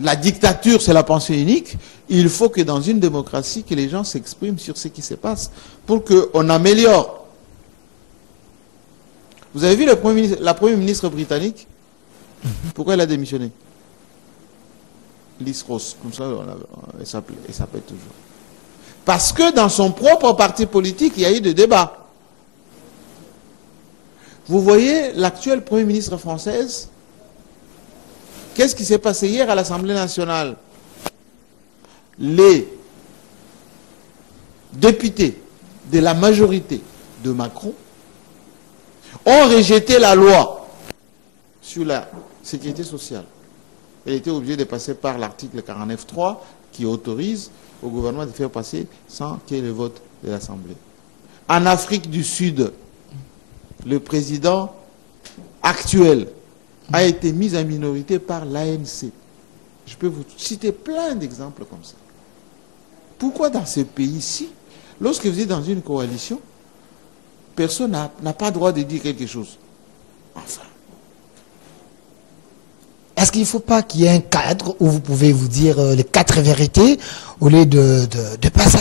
la dictature, c'est la pensée unique, il faut que dans une démocratie, que les gens s'expriment sur ce qui se passe pour qu'on améliore. Vous avez vu la première ministre britannique? Pourquoi elle a démissionné? Liz Ross, comme ça, elle s'appelle toujours. Parce que dans son propre parti politique, il y a eu des débats. Vous voyez l'actuelle première ministre française? Qu'est-ce qui s'est passé hier à l'Assemblée nationale? Les députés de la majorité de Macron ont rejeté la loi sur la sécurité sociale. Elle était obligée de passer par l'article 49.3 qui autorise au gouvernement de faire passer sans qu'il y ait le vote de l'Assemblée. En Afrique du Sud, le président actuel a été mis en minorité par l'ANC. Je peux vous citer plein d'exemples comme ça. Pourquoi dans ce pays-ci, lorsque vous êtes dans une coalition, personne n'a pas le droit de dire quelque chose? Enfin. Est-ce qu'il ne faut pas qu'il y ait un cadre où vous pouvez vous dire les 4 vérités au lieu de passer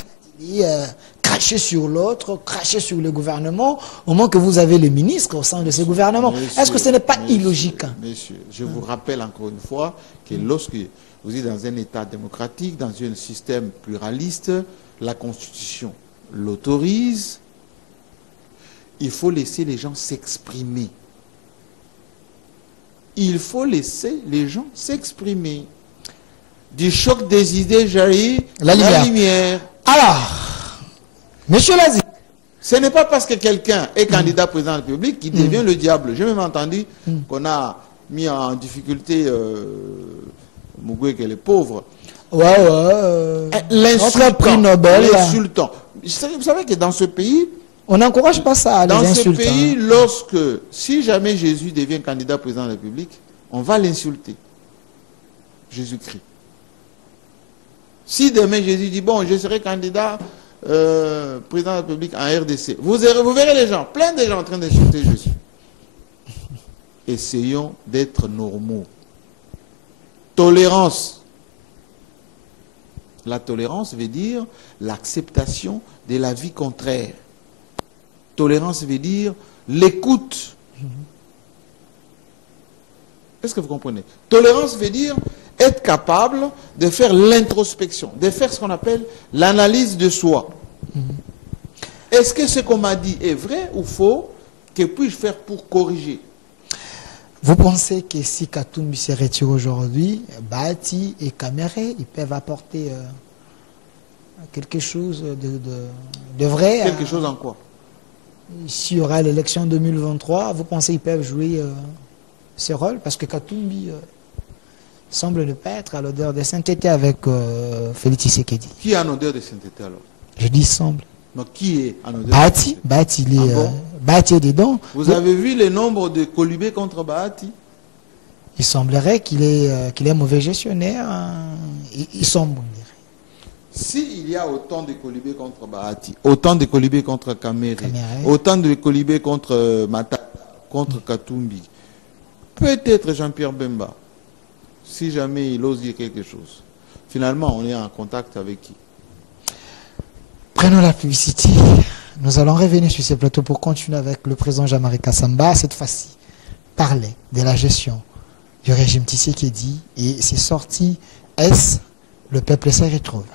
cracher sur l'autre, cracher sur le gouvernement, au moment que vous avez les ministres au sein de ce gouvernement? Est-ce que ce n'est pas illogique? Messieurs, je vous rappelle encore une fois que lorsque vous êtes dans un État démocratique, dans un système pluraliste, la Constitution l'autorise, il faut laisser les gens s'exprimer. Il faut laisser les gens s'exprimer. Du choc des idées jaillit La lumière. lumière. Alors, Monsieur Lazi, Ce n'est pas parce que quelqu'un est candidat président de la République qu'il devient le diable. J'ai même entendu qu'on a mis en difficulté Mukwege, les pauvres. notre prix Nobel. L'insultant. Vous savez que dans ce pays, On n'encourage pas ça, les dans ce insultes. pays, si jamais Jésus devient candidat président de la République, on va l'insulter. Jésus-Christ. Si demain Jésus dit, bon, je serai candidat président de la République en RDC, vous verrez les gens, plein de gens en train d'insulter Jésus. Essayons d'être normaux. Tolérance. La tolérance veut dire l'acceptation de la vie contraire. Tolérance veut dire l'écoute. Est-ce que vous comprenez? Tolérance veut dire être capable de faire l'introspection, de faire ce qu'on appelle l'analyse de soi. Est-ce que ce qu'on m'a dit est vrai ou faux? Que puis-je faire pour corriger? Vous pensez que si Katumbi se retire aujourd'hui, Bahati et Kamere, ils peuvent apporter quelque chose de vrai? Quelque chose en quoi? S'il y aura l'élection 2023, vous pensez qu'ils peuvent jouer ce rôle? Parce que Katumbi semble ne pas être à l'odeur de sainteté avec Félix Tshisekedi. Qui est en odeur de sainteté alors? Je dis semble. Donc qui est en odeur? Bahati, Bahati, il est, Bahati est dedans. Vous avez vu le nombre de colibés contre Bahati? Il semblerait qu'il est mauvais gestionnaire. Il semble. S'il y a autant de colibés contre Bahati, autant de colibés contre Kamere, Kamere, autant de colibés contre Matata, contre Katumbi, peut-être Jean-Pierre Bemba, si jamais il ose dire quelque chose. Finalement, on est en contact avec qui? Prenons la publicité. Nous allons revenir sur ce plateau pour continuer avec le président Jean-Marie Kassamba. Cette fois-ci, parler de la gestion du régime Tshisekedi et ses sorties. Est-ce le peuple se retrouve?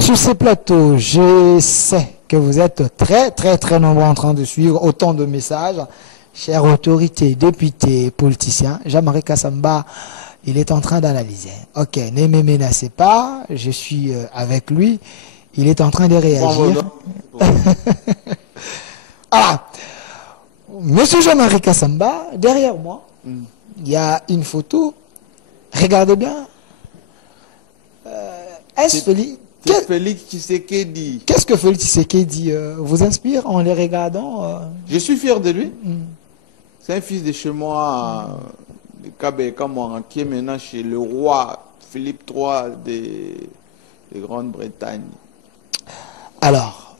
Sur ce plateau, je sais que vous êtes très nombreux en train de suivre autant de messages. Chères autorités, députés, politiciens, Jean-Marie Kassamba, il est en train d'analyser. Ok, ne me menacez pas, je suis avec lui. Il est en train de réagir. Ah, Monsieur Jean-Marie Kassamba, derrière moi, il y a une photo. Regardez bien. Est-ce Félix? Félix Tshisekedi. Qu'est-ce que Félix Tshisekedi vous inspire en les regardant? Je suis fier de lui. C'est un fils de chez moi, de Kabeka Moran, qui est maintenant chez le roi Philippe III de Grande-Bretagne. Alors,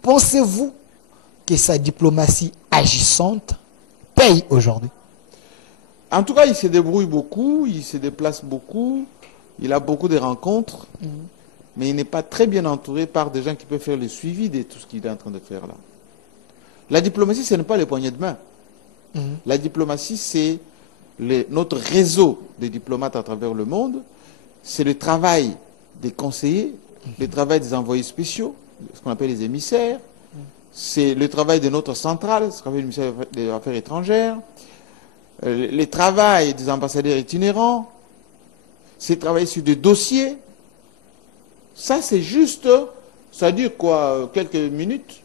pensez-vous que sa diplomatie agissante paye aujourd'hui? En tout cas, il se débrouille beaucoup, il se déplace beaucoup, il a beaucoup de rencontres, mais il n'est pas très bien entouré par des gens qui peuvent faire le suivi de tout ce qu'il est en train de faire là. La diplomatie, ce n'est pas les poignées de main. La diplomatie, c'est notre réseau de diplomates à travers le monde, c'est le travail des conseillers, le travail des envoyés spéciaux, ce qu'on appelle les émissaires, c'est le travail de notre centrale, ce qu'on appelle le ministère des Affaires étrangères, le travail des ambassadeurs itinérants, c'est travailler sur des dossiers. Ça, c'est juste, ça dure quoi, quelques minutes,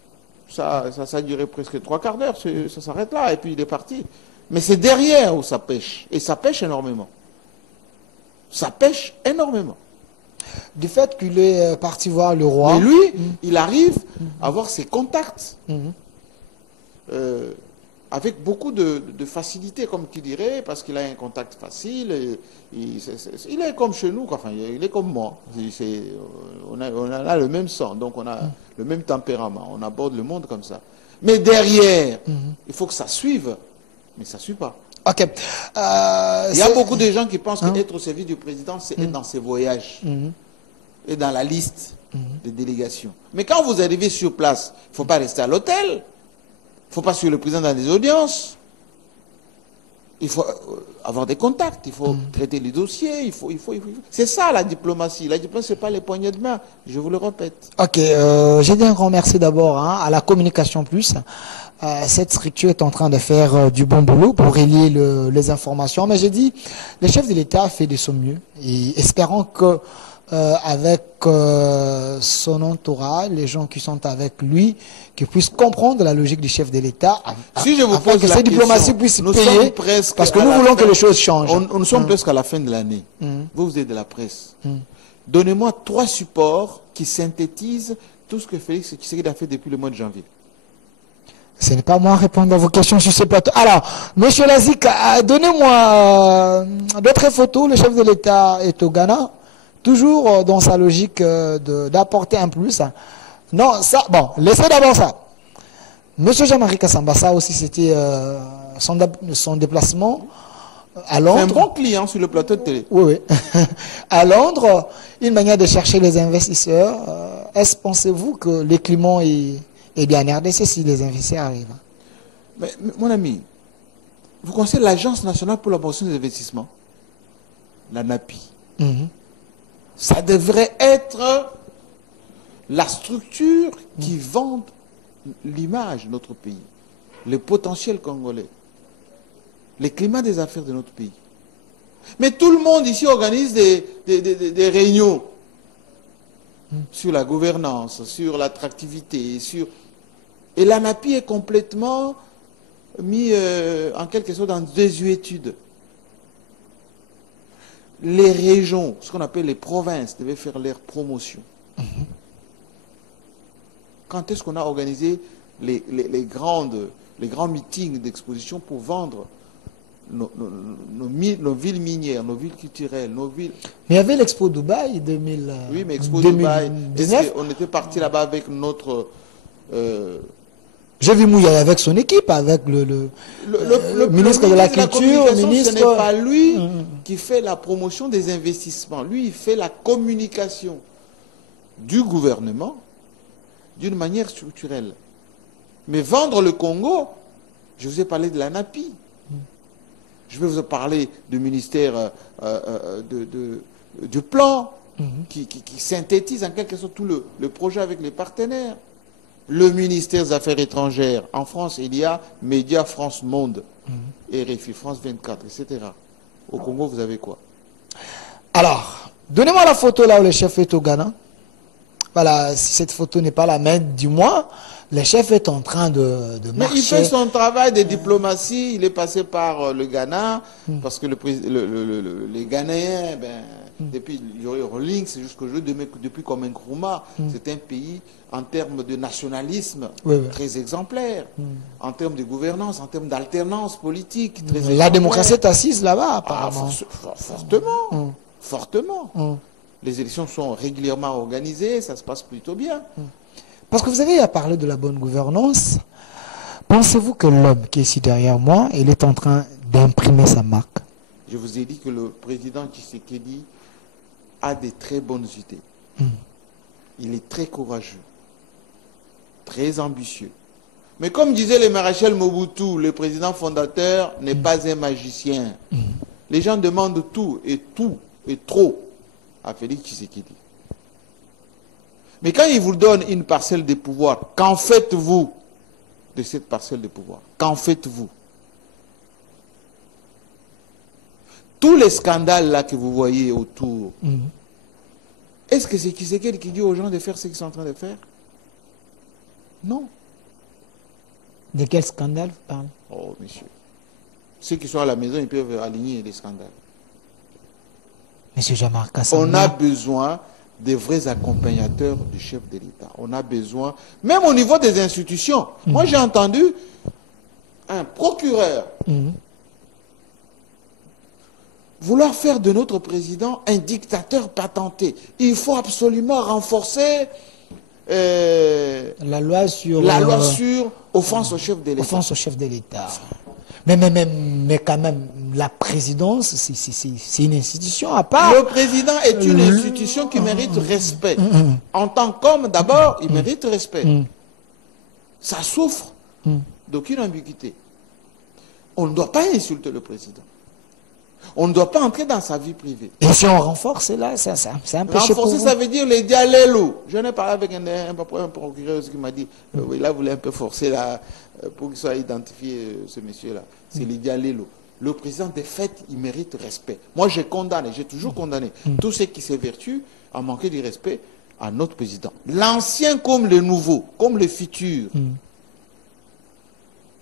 ça a duré presque 3 quarts d'heure, ça s'arrête là, et puis il est parti. Mais c'est derrière où ça pêche, et ça pêche énormément. Ça pêche énormément. Du fait qu'il est parti voir le roi. Mais lui, il arrive à avoir ses contacts avec beaucoup de facilité, comme tu dirais, parce qu'il a un contact facile. Il est comme chez nous, enfin, il est comme moi. On a le même sang, donc on a le même tempérament. On aborde le monde comme ça. Mais derrière, il faut que ça suive. Mais ça ne suit pas. Ok. Il y a beaucoup de gens qui pensent qu'être au service du président, c'est être dans ses voyages et dans la liste des délégations. Mais quand vous arrivez sur place, il ne faut pas rester à l'hôtel, il ne faut pas suivre le président dans les audiences, il faut avoir des contacts, il faut traiter les dossiers, il faut. C'est ça la diplomatie. La diplomatie, ce n'est pas les poignées de main, je vous le répète. Ok, j'ai dit un grand merci d'abord à la Communication Plus. cette structure est en train de faire du bon boulot pour relier les informations. Mais j'ai dit, le chef de l'État fait de son mieux. Et espérons que avec son entourage, les gens qui sont avec lui, qu'ils puissent comprendre la logique du chef de l'État, Si je vous afin pose que la cette diplomatie question, puisse nous payer, sommes presque parce que à nous la voulons que fin. les choses changent. Nous sommes presque à la fin de l'année. Vous êtes de la presse. Donnez-moi 3 supports qui synthétisent tout ce que Félix Tshisekedi a fait depuis le mois de janvier. Ce n'est pas moi à répondre à vos questions sur ce plateau. Alors, monsieur Lazik, donnez-moi d'autres photos. Le chef de l'État est au Ghana, toujours dans sa logique d'apporter un plus. Non, ça, bon, laissez d'abord ça. Monsieur Jean-Marie Kassamba, ça aussi, c'était son déplacement à C'est Londres. un bon client sur le plateau de télé. Oui, oui. À Londres, une manière de chercher les investisseurs. Est-ce, pensez-vous, que le climat est bien en RDC si les investisseurs arrivent? Mais, mon ami, vous connaissez l'Agence nationale pour la promotion des investissements, la NAPI. Ça devrait être la structure qui vend l'image de notre pays, le potentiel congolais, le climat des affaires de notre pays. Mais tout le monde ici organise des réunions sur la gouvernance, sur l'attractivité, sur... Et la NAPI est complètement mis en quelque sorte en désuétude. Les régions, ce qu'on appelle les provinces, devaient faire leur promotion. Quand est-ce qu'on a organisé les grands meetings d'exposition pour vendre nos villes minières, nos villes culturelles, nos villes... Mais il y avait l'Expo Dubaï 2000. Oui, mais Expo Dubaï, 2019. on était parti là-bas avec notre... J'ai vu Mouya avec son équipe, avec le ministre de la Culture, ce ministre... n'est pas lui qui fait la promotion des investissements. Lui, il fait la communication du gouvernement d'une manière structurelle. Mais vendre le Congo, je vous ai parlé de la NAPI. Je vais vous parler du ministère du plan qui synthétise en quelque sorte tout le projet avec les partenaires. Le ministère des Affaires étrangères. En France, il y a Média France Monde, RFI, France 24, etc. Au Congo, vous avez quoi? Alors, donnez-moi la photo là où le chef est au Ghana. Voilà, si cette photo n'est pas la même, du moins, le chef est en train de Mais marcher. il fait son travail de diplomatie, il est passé par le Ghana, parce que les Ghanéens, depuis Yori Rawlings jusqu'aujourd'hui, depuis comme Nkrumah, c'est un pays en termes de nationalisme très exemplaire, en termes de gouvernance, en termes d'alternance politique. Très La exemplaire. démocratie est assise là-bas, apparemment. Fortement, fortement. Les élections sont régulièrement organisées, ça se passe plutôt bien. Parce que vous avez parlé de la bonne gouvernance. Pensez-vous que l'homme qui est ici derrière moi, il est en train d'imprimer sa marque? Je vous ai dit que le président Tshisekedi a des très bonnes idées. Il est très courageux, très ambitieux. Mais comme disait le maréchal Mobutu, le président fondateur n'est pas un magicien. Les gens demandent tout et trop à Félix Tshisekedi. Mais quand il vous donne une parcelle de pouvoir, qu'en faites-vous de cette parcelle de pouvoir? Qu'en faites-vous? Tous les scandales là que vous voyez autour, est-ce que c'est Tshisekedi qui dit aux gens de faire ce qu'ils sont en train de faire? Non. De quel scandale vous parlez? Oh, monsieur. Ceux qui sont à la maison, ils peuvent aligner les scandales. Monsieur Jean-Marc Kassamba. On a besoin des vrais accompagnateurs du chef de l'État. On a besoin, même au niveau des institutions. Moi, j'ai entendu un procureur vouloir faire de notre président un dictateur patenté. Il faut absolument renforcer la loi sur offense au chef de l'État. Offense au chef de l'État. Mais quand même, la présidence, c'est une institution à part. Le président est une institution qui mérite respect. En tant qu'homme, d'abord, il mérite respect. Ça souffre d'aucune ambiguïté. On ne doit pas insulter le président. On ne doit pas entrer dans sa vie privée. Et si on renforce, là, c'est un péché pour renforcer, vous. ça veut dire les dialélos. J'en ai parlé avec un procureur qui m'a dit, il a voulu un peu forcer pour qu'il soit identifié, ce monsieur-là. C'est Lydia Lelo. Le président des fêtes, il mérite respect. Moi, je condamne, j'ai toujours condamné tous ceux qui s'évertuent à manquer du respect à notre président. L'ancien comme le nouveau, comme le futur.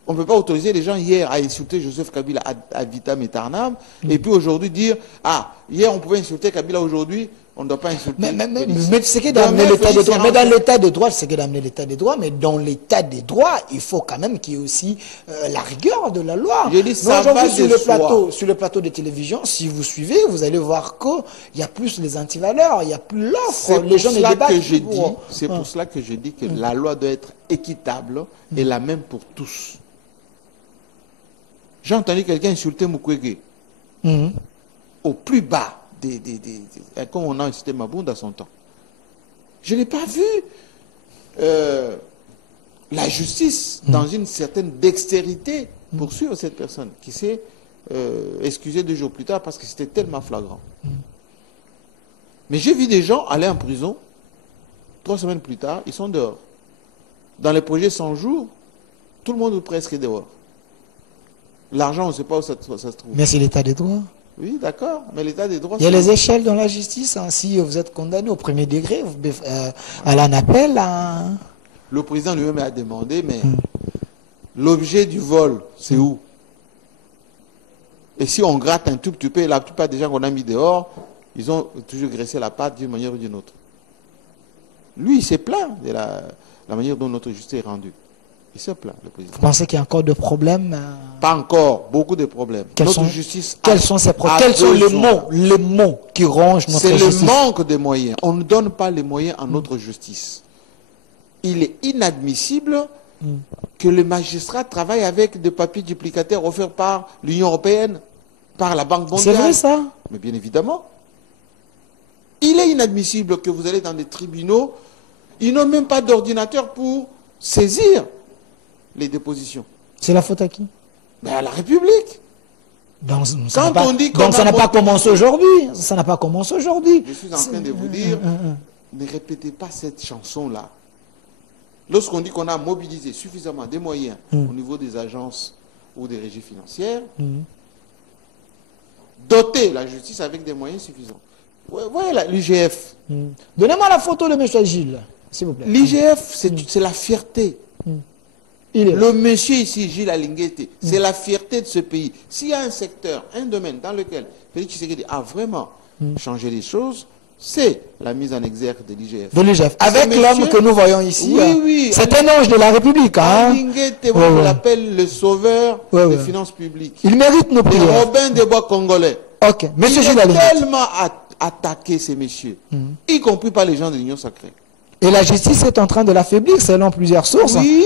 On ne peut pas autoriser les gens hier à insulter Joseph Kabila ad vitam aeternam et puis aujourd'hui dire, ah, hier on pouvait insulter Kabila, aujourd'hui on ne doit pas insulter. Mais c'est que d'amener l'état des droits. Mais dans l'état des droits, c'est que d'amener l'état des droits, mais dans l'état des droits, il faut quand même qu'il y ait aussi la rigueur de la loi. Je dis ça va de sur le plateau de télévision, si vous suivez, vous allez voir qu'il y a plus les antivaleurs, il y a plus l'offre. Les gens ne débattent plus. C'est pour cela que je dis que la loi doit être équitable et la même pour tous. J'ai entendu quelqu'un insulter Mukwege au plus bas, comme on a insulté Mabunda à son temps. Je n'ai pas vu la justice, dans une certaine dextérité, poursuivre cette personne qui s'est excusée 2 jours plus tard parce que c'était tellement flagrant. Mais j'ai vu des gens aller en prison, 3 semaines plus tard, ils sont dehors. Dans les projets 100 jours, tout le monde est presque dehors. L'argent, on ne sait pas où ça se trouve. Mais c'est l'état des droits. Oui, d'accord, mais l'état des droits... Il y a les échelles dans la justice. Hein. Si vous êtes condamné au premier degré, à l'en appel... Le président lui-même a demandé, mais l'objet du vol, c'est où? Et si on gratte un tout petit peu, la plupart des gens qu'on a mis dehors, ils ont toujours graissé la patte d'une manière ou d'une autre. Lui, il s'est plaint de la manière dont notre justice est rendue. Il se plaint, le président. Vous pensez qu'il y a encore de problèmes? Pas encore, beaucoup de problèmes. Quels sont ces problèmes? Quels sont les mots qui rongent notre justice? C'est le manque de moyens. On ne donne pas les moyens à notre justice. Il est inadmissible que les magistrats travaillent avec des papiers duplicataires offerts par l'Union européenne, par la Banque mondiale. C'est vrai ça? Mais bien évidemment. Il est inadmissible que vous allez dans des tribunaux, ils n'ont même pas d'ordinateur pour saisir les dépositions. C'est la faute à qui? Ben à la République. Donc ça n'a pas commencé aujourd'hui. Ça n'a pas commencé aujourd'hui. Je suis en train de vous dire, ne répétez pas cette chanson-là. Lorsqu'on dit qu'on a mobilisé suffisamment des moyens au niveau des agences ou des régies financières, doter la justice avec des moyens suffisants. Voyez l'IGF. Donnez-moi la photo de M. Gilles, s'il vous plaît. L'IGF, c'est la fierté. Le monsieur ici, Gilles Alinguete, c'est la fierté de ce pays. S'il y a un secteur, un domaine dans lequel Félix Tshisekedi a vraiment changé les choses, c'est la mise en exergue de l'IGF. De l'IGF. Avec l'homme que nous voyons ici. Oui. C'est un ange de la République. Alinguete, je l'appelle le sauveur des finances publiques. Il mérite nos prières. Le Robin des Bois congolais. Ok. Monsieur Gilles Alinguete. Il a tellement attaqué ces messieurs, y compris par les gens de l'Union sacrée. Et la justice est en train de l'affaiblir selon plusieurs sources. Oui.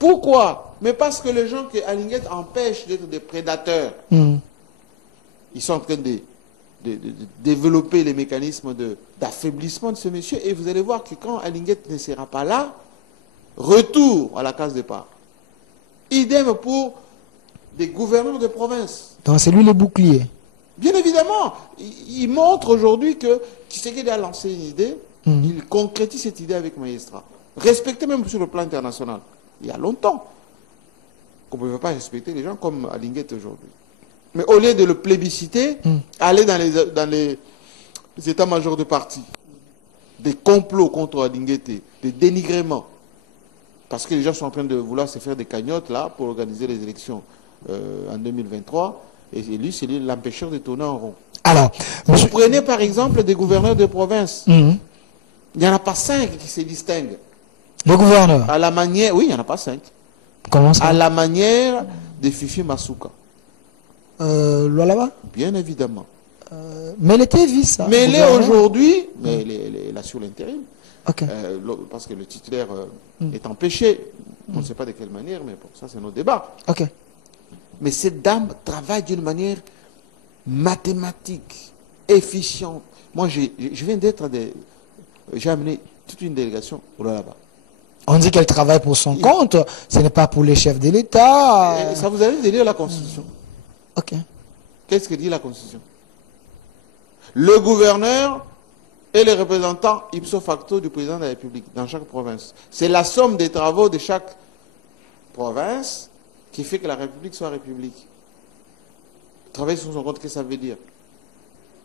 Pourquoi? Mais parce que les gens que Alinguete empêche d'être des prédateurs. Ils sont en train de développer les mécanismes d'affaiblissement de ce monsieur. Et vous allez voir que quand Alinguete ne sera pas là, retour à la case départ. Idem pour des gouverneurs de province. Donc c'est lui le bouclier. Bien évidemment. Il montre aujourd'hui que Tshisekedi a lancé une idée. Il concrétise cette idée avec Maestra. Respecté même sur le plan international. Il y a longtemps qu'on ne pouvait pas respecter les gens comme Alinguete aujourd'hui. Mais au lieu de le plébisciter, aller dans les états-majors de parti, des complots contre Alinguete, des dénigrements, parce que les gens sont en train de vouloir se faire des cagnottes là pour organiser les élections en 2023, et lui, c'est l'empêcheur de tourner en rond. Alors, vous prenez par exemple des gouverneurs de province. Il n'y en a pas 5 qui se distinguent. Le gouverneur. À la manière, oui, il n'y en a pas 5. Comment ça? À la manière de Fifi Masuka. Là-bas? Bien évidemment. Mais elle était vice. Mais elle est aujourd'hui, mais elle assure l'intérim. Ok. Parce que le titulaire est empêché. On ne sait pas de quelle manière, mais bon, ça c'est notre débat. Ok. Mais cette dame travaille d'une manière mathématique, efficiente. Moi, je viens d'être j'ai amené toute une délégation là-bas. On dit qu'elle travaille pour son compte, ce n'est pas pour les chefs de l'État. Ça vous arrive de lire la Constitution. Ok. Qu'est-ce que dit la Constitution? Le gouverneur est le représentant ipso facto du président de la République dans chaque province. C'est la somme des travaux de chaque province qui fait que la République soit République. Travailler sur son compte, qu'est-ce que ça veut dire?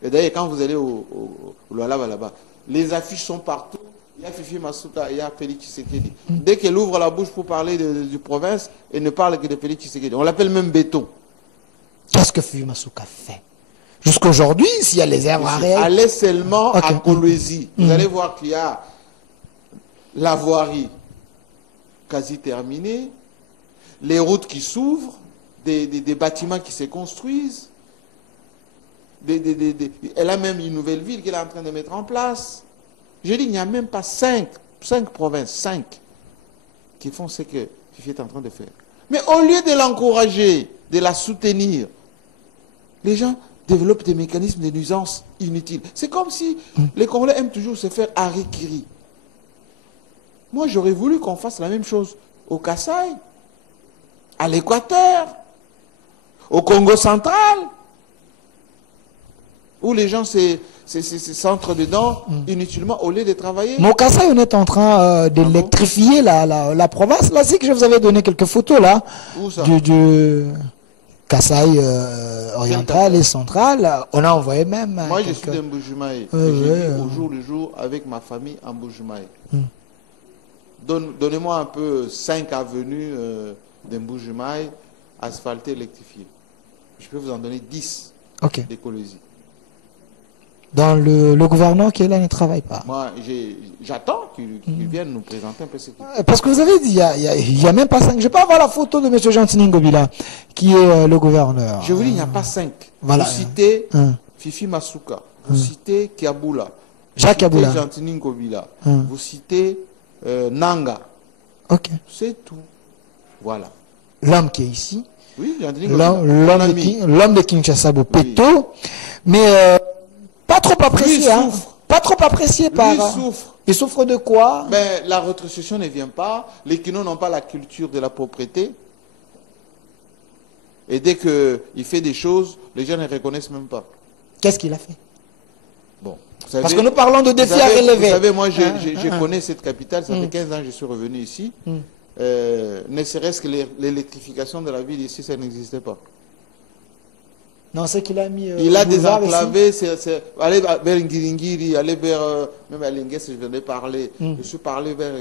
Et d'ailleurs, quand vous allez au Lualaba là-bas, les affiches sont partout. Il y a Fifi Masuka, il y a Félix Tshisekedi. Dès qu'elle ouvre la bouche pour parler du province, elle ne parle que de Félix Tshisekedi. On l'appelle même béton. Qu'est-ce que Fifi Masuka fait? Jusqu'aujourd'hui, s'il y a les herbes arrêtées. Allez seulement à Kolwezi. Vous allez voir qu'il y a la voirie quasi terminée, les routes qui s'ouvrent, des bâtiments qui se construisent. Elle a même une nouvelle ville qu'elle est en train de mettre en place. Je dis, il n'y a même pas cinq provinces, 5, qui font ce que Fifi est en train de faire. Mais au lieu de l'encourager, de la soutenir, les gens développent des mécanismes de nuisance inutiles. C'est comme si les Congolais aiment toujours se faire harikiri. Moi, j'aurais voulu qu'on fasse la même chose au Kasaï, à l'Équateur, au Congo central, où les gens s'entrent dedans inutilement au lieu de travailler. Mais au Kasaï, on est en train d'électrifier la province. Là, c'est que je vous avais donné quelques photos là. Où ça? Du Kasaï oriental et central. On a envoyé même. Moi, je suis d'Mbujimai. Je vis au jour le jour avec ma famille en Mbujimai. Donnez-moi un peu 5 avenues d'Mbujimai asphaltées, électrifiées. Je peux vous en donner 10 d'écologie. Dans le gouverneur qui est là ne travaille pas. Moi, j'attends qu'il vienne nous présenter un peu ce qu'il fait. Parce que vous avez dit, il n'y a même pas 5. Je peux avoir la photo de M. Gentini Ngobila, qui est le gouverneur. Je vous dis, il n'y a pas 5. Voilà. Vous citez Fifi Masuka, vous citez Kiaboula, Jacques Kiaboula, Gentini Ngobila, vous citez Nanga. Ok. C'est tout. Voilà. L'homme qui est ici. Oui, Gentini Ngobila. L'homme de Kinshasa, Bopeto. Mais pas trop apprécié. Lui souffre. Pas trop apprécié par. Lui souffre. Il souffre de quoi? Mais la rétrocession ne vient pas. Les Kino n'ont pas la culture de la propriété. Et dès qu'il fait des choses, les gens ne reconnaissent même pas. Qu'est-ce qu'il a fait? Bon. Savez, parce que nous parlons de défis à relever. Vous savez, moi, je connais cette capitale. Ça fait 15 ans que je suis revenu ici. Ne serait-ce que l'électrification de la ville ici, ça n'existait pas. Non, c'est qu'il a mis. Il a désenclavé, aller vers Ngiringiri, aller vers. Même à Linguès, je venais parler. Je suis parlé vers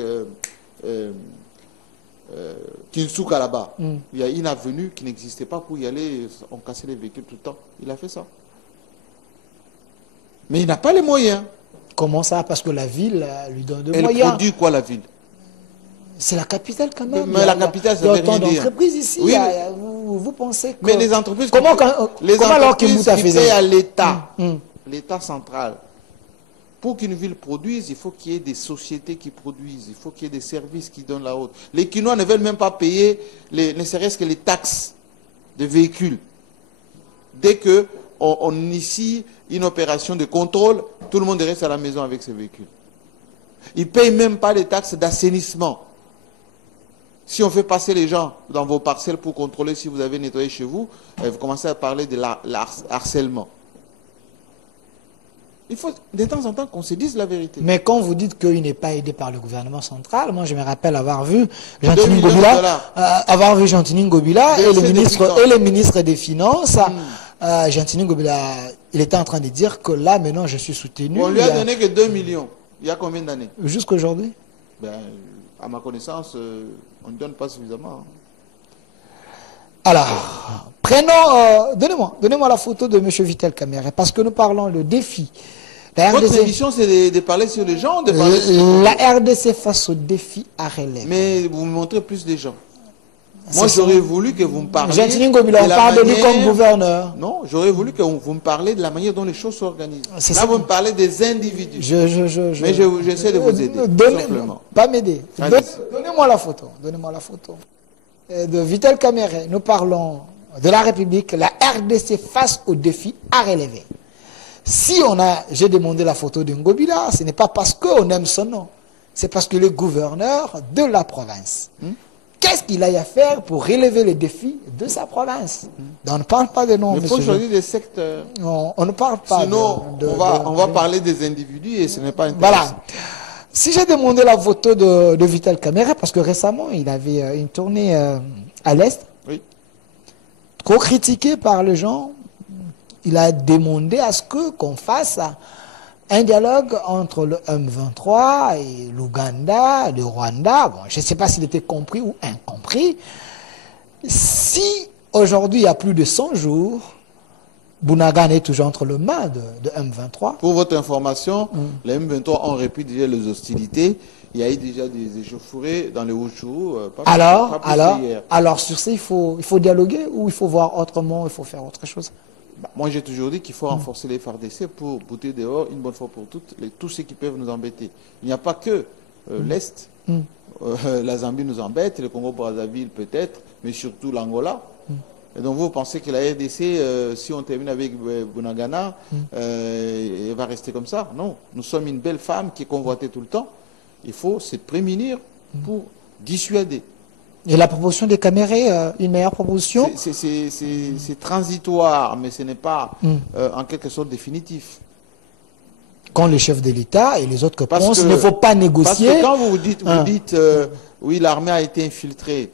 Kinsuka là-bas. Il y a une avenue qui n'existait pas pour y aller. On cassait les véhicules tout le temps. Il a fait ça. Mais il n'a pas les moyens. Comment ça? Parce que la ville lui donne des moyens. Elle produit quoi, la ville? C'est la capitale quand même. Mais la capitale, ça veut rien dire. Il y a autant d'entreprises ici. Oui, vous pensez que... Mais les entreprises... Comment alors qui payent à l'État, l'État central, pour qu'une ville produise, il faut qu'il y ait des sociétés qui produisent, il faut qu'il y ait des services qui donnent la haute. Les Quinois ne veulent même pas payer, ne serait-ce que les taxes de véhicules. Dès qu'on initie une opération de contrôle, tout le monde reste à la maison avec ses véhicules. Ils ne payent même pas les taxes d'assainissement. Si on fait passer les gens dans vos parcelles pour contrôler si vous avez nettoyé chez vous, vous commencez à parler de harcèlement. Il faut de temps en temps qu'on se dise la vérité. Mais quand vous dites qu'il n'est pas aidé par le gouvernement central, moi je me rappelle avoir vu Gentini Ngobila, et le ministre des Finances. Gentini Ngobila, il était en train de dire que là maintenant je suis soutenu. On lui a donné que 2 millions. Il y a combien d'années? Jusqu'aujourd'hui? À ma connaissance, on ne donne pas suffisamment. Alors, prenons, donnez-moi la photo de M. Vitel Kamerhe, parce que nous parlons de défi. Votre émission, c'est de parler sur les gens, la RDC face au défi à relever. Mais vous me montrez plus des gens. Moi, j'aurais voulu que vous me parliez. Gentini Ngobila, on parle de lui comme gouverneur. Non, j'aurais voulu que vous me parliez de la manière dont les choses s'organisent. Là, vous me parlez des individus. Mais j'essaie de vous aider. Simplement. Pas m'aider. Donnez-moi la photo. Donnez-moi la photo. De Vitel Kamerhe, nous parlons de la République, la RDC face au défi à relever. Si j'ai demandé la photo de Ngobila, ce n'est pas parce qu'on aime son nom. C'est parce qu'il est gouverneur de la province. Qu'est-ce qu'il a à faire pour relever les défis de sa province? On ne parle pas de noms. Il faut choisir des secteurs. Non, on ne parle pas. Sinon, on va parler des individus et ce n'est pas intéressant. Si j'ai demandé la photo de Vital Kamerhe, parce que récemment, il avait une tournée à l'Est, Oui. trop critiqué par les gens, il a demandé à ce qu'on fasse un dialogue entre le M23 et l'Ouganda, le Rwanda. Bon, je ne sais pas s'il était compris ou incompris. Si aujourd'hui, il y a plus de 100 jours, Bunagana est toujours entre les mains de M23. Pour votre information, les M23 ont répris déjà les hostilités. Il y a eu déjà des échauffourées dans les Hauts-Chourous. Alors, sur ça, il faut dialoguer ou il faut voir autrement, il faut faire autre chose? Moi, j'ai toujours dit qu'il faut renforcer les FARDC pour bouter dehors, une bonne fois pour toutes, tous ceux qui peuvent nous embêter. Il n'y a pas que l'Est. La Zambie nous embête, le Congo-Brazzaville peut-être, mais surtout l'Angola. Et donc vous pensez que la RDC, si on termine avec Bunagana, elle va rester comme ça? Non, nous sommes une belle femme qui est convoitée tout le temps. Il faut se prémunir pour dissuader. Et la proposition des Camérés, une meilleure proposition? C'est transitoire, mais ce n'est pas en quelque sorte définitif. Quand le chef de l'État et les autres que pensent qu'il ne faut pas négocier. Parce que quand vous dites oui, l'armée a été infiltrée.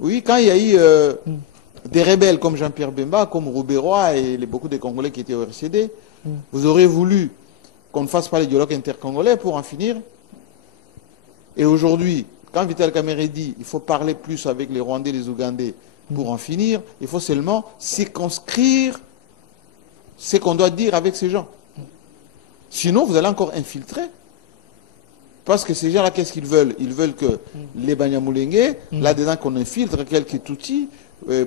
Oui, quand il y a eu des rebelles comme Jean-Pierre Bemba, comme Roubaix-Roy et beaucoup de Congolais qui étaient au RCD, vous aurez voulu qu'on ne fasse pas les dialogues intercongolais pour en finir. Et aujourd'hui, quand Vital Kamerhe dit il faut parler plus avec les Rwandais et les Ougandais pour en finir, il faut seulement circonscrire ce qu'on doit dire avec ces gens. Sinon, vous allez encore infiltrer. Parce que ces gens-là, qu'est-ce qu'ils veulent? Ils veulent que les Banyamulenge, là-dedans, qu'on infiltre quelques outils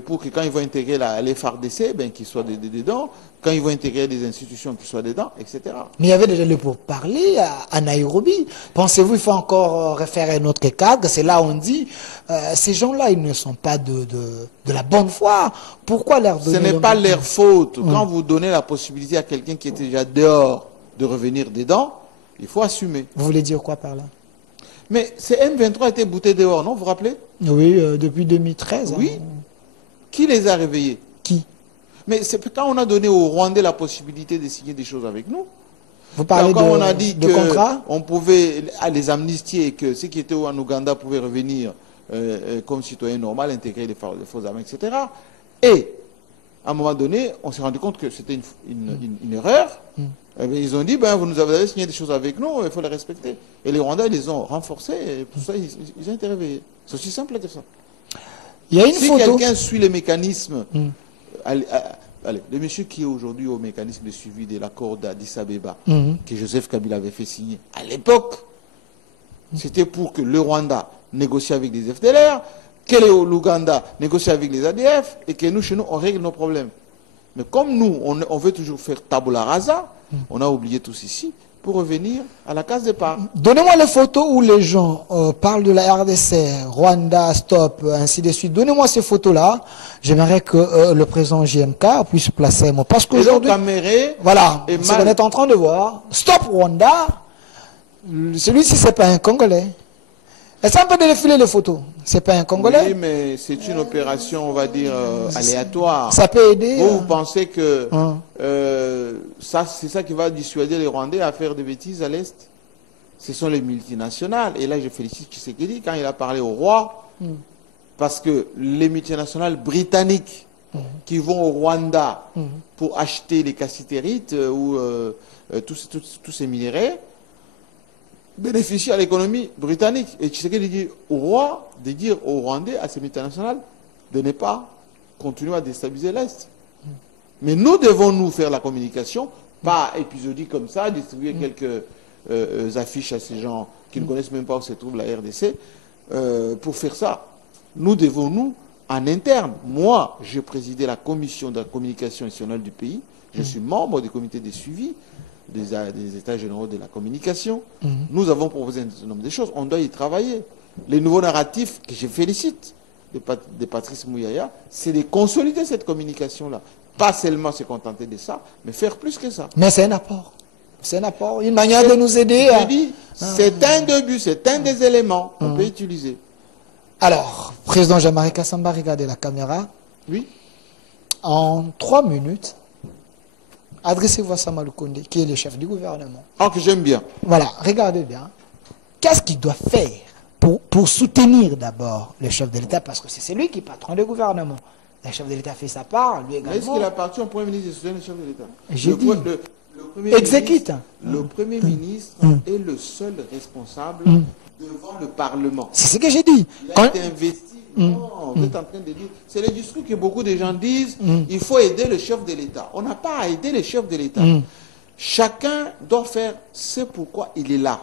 pour que quand ils vont intégrer les FARDC, ben, qu'ils soient dedans, quand ils vont intégrer des institutions, qu'ils soient dedans, etc. Mais il y avait déjà le pourparler à Nairobi. Pensez-vous qu'il faut encore référer notre cadre? C'est là où on dit, ces gens-là, ils ne sont pas de la bonne foi. Pourquoi leur donner... Ce n'est pas leur faute. Quand vous donnez la possibilité à quelqu'un qui était déjà dehors de revenir dedans, il faut assumer. Vous voulez dire quoi par là? Mais ces M23 a été boutés dehors, non? Vous vous rappelez? Oui, depuis 2013. Oui. Hein. Qui les a réveillés? Qui? Mais c'est quand on a donné aux Rwandais la possibilité de signer des choses avec nous. Vous parlez quand on a dit de contrat? On pouvait les amnistier et que ceux qui étaient en Ouganda pouvaient revenir comme citoyens normaux, intégrer les forces armées, etc. Et à un moment donné, on s'est rendu compte que c'était une erreur. Eh bien, ils ont dit, ben, vous nous avez signé des choses avec nous, il faut les respecter. Et les Rwandais, ils les ont renforcés, et pour ça, ils ont été réveillés. C'est aussi simple que ça. Il y a une si photo. quelqu'un suit les mécanismes, allez, le monsieur qui est aujourd'hui au mécanisme de suivi de l'accord d'Addis Abeba, que Joseph Kabila avait fait signer à l'époque, c'était pour que le Rwanda négocie avec les FDLR, que l'Ouganda négocie avec les ADF, et que nous, chez nous, on règle nos problèmes. Mais comme nous, on veut toujours faire tabula rasa, on a oublié tous ici, pour revenir à la case départ. Donnez-moi les photos où les gens parlent de la RDC, Rwanda, stop, ainsi de suite. Donnez-moi ces photos-là. J'aimerais que le président JMK puisse placer un mot. Parce qu'aujourd'hui, voilà, ce qu'on est en train de voir, stop Rwanda, celui-ci, c'est pas un Congolais. Est-ce qu'on peut défiler les photos? C'est pas un Congolais? Oui, mais c'est une opération, on va dire, aléatoire. Ça peut aider. Vous pensez que c'est ça qui va dissuader les Rwandais à faire des bêtises à l'Est? Ce sont les multinationales. Et là, je félicite Tshisekedi quand il a parlé au roi. Parce que les multinationales britanniques qui vont au Rwanda pour acheter les cassitérites ou tous ces minerais, bénéficie à l'économie britannique. Et Tshisekedi dit au roi de dire aux Rwandais, à ces multinationales, de ne pas continuer à déstabiliser l'Est. Mais nous devons nous faire la communication, pas épisodique comme ça, distribuer quelques affiches à ces gens qui ne connaissent même pas où se trouve la RDC. Pour faire ça, nous devons nous, en interne, moi, j'ai présidé la commission de la communication nationale du pays, je suis membre du comité de suivi des états généraux de la communication. Nous avons proposé un certain nombre de choses. On doit y travailler. Les nouveaux narratifs, que je félicite, de Patrice Mouyaya, c'est de consolider cette communication-là. Pas seulement se contenter de ça, mais faire plus que ça. Mais c'est un apport. C'est un apport, une manière de nous aider. C'est un début, c'est un des éléments qu'on peut utiliser. Alors, président Jean-Marie Kassamba, regardez la caméra. Oui. En 3 minutes, adressez-vous à Sama Lukonde, qui est le chef du gouvernement. Ah, que j'aime bien. Voilà, regardez bien. qu'est-ce qu'il doit faire pour soutenir d'abord le chef de l'État, parce que c'est lui qui est patron du gouvernement. Le chef de l'État fait sa part, lui également. Est-ce qu'il appartient au Premier ministre de soutenir le chef de l'État? J'ai dit, exécute. exécute. Le Premier ministre est le seul responsable devant le Parlement. C'est ce que j'ai dit. Il a été investi. Non, vous êtes en train de dire. C'est le discours que beaucoup de gens disent. Il faut aider le chef de l'État. On n'a pas à aider le chef de l'État. Chacun doit faire ce pourquoi il est là.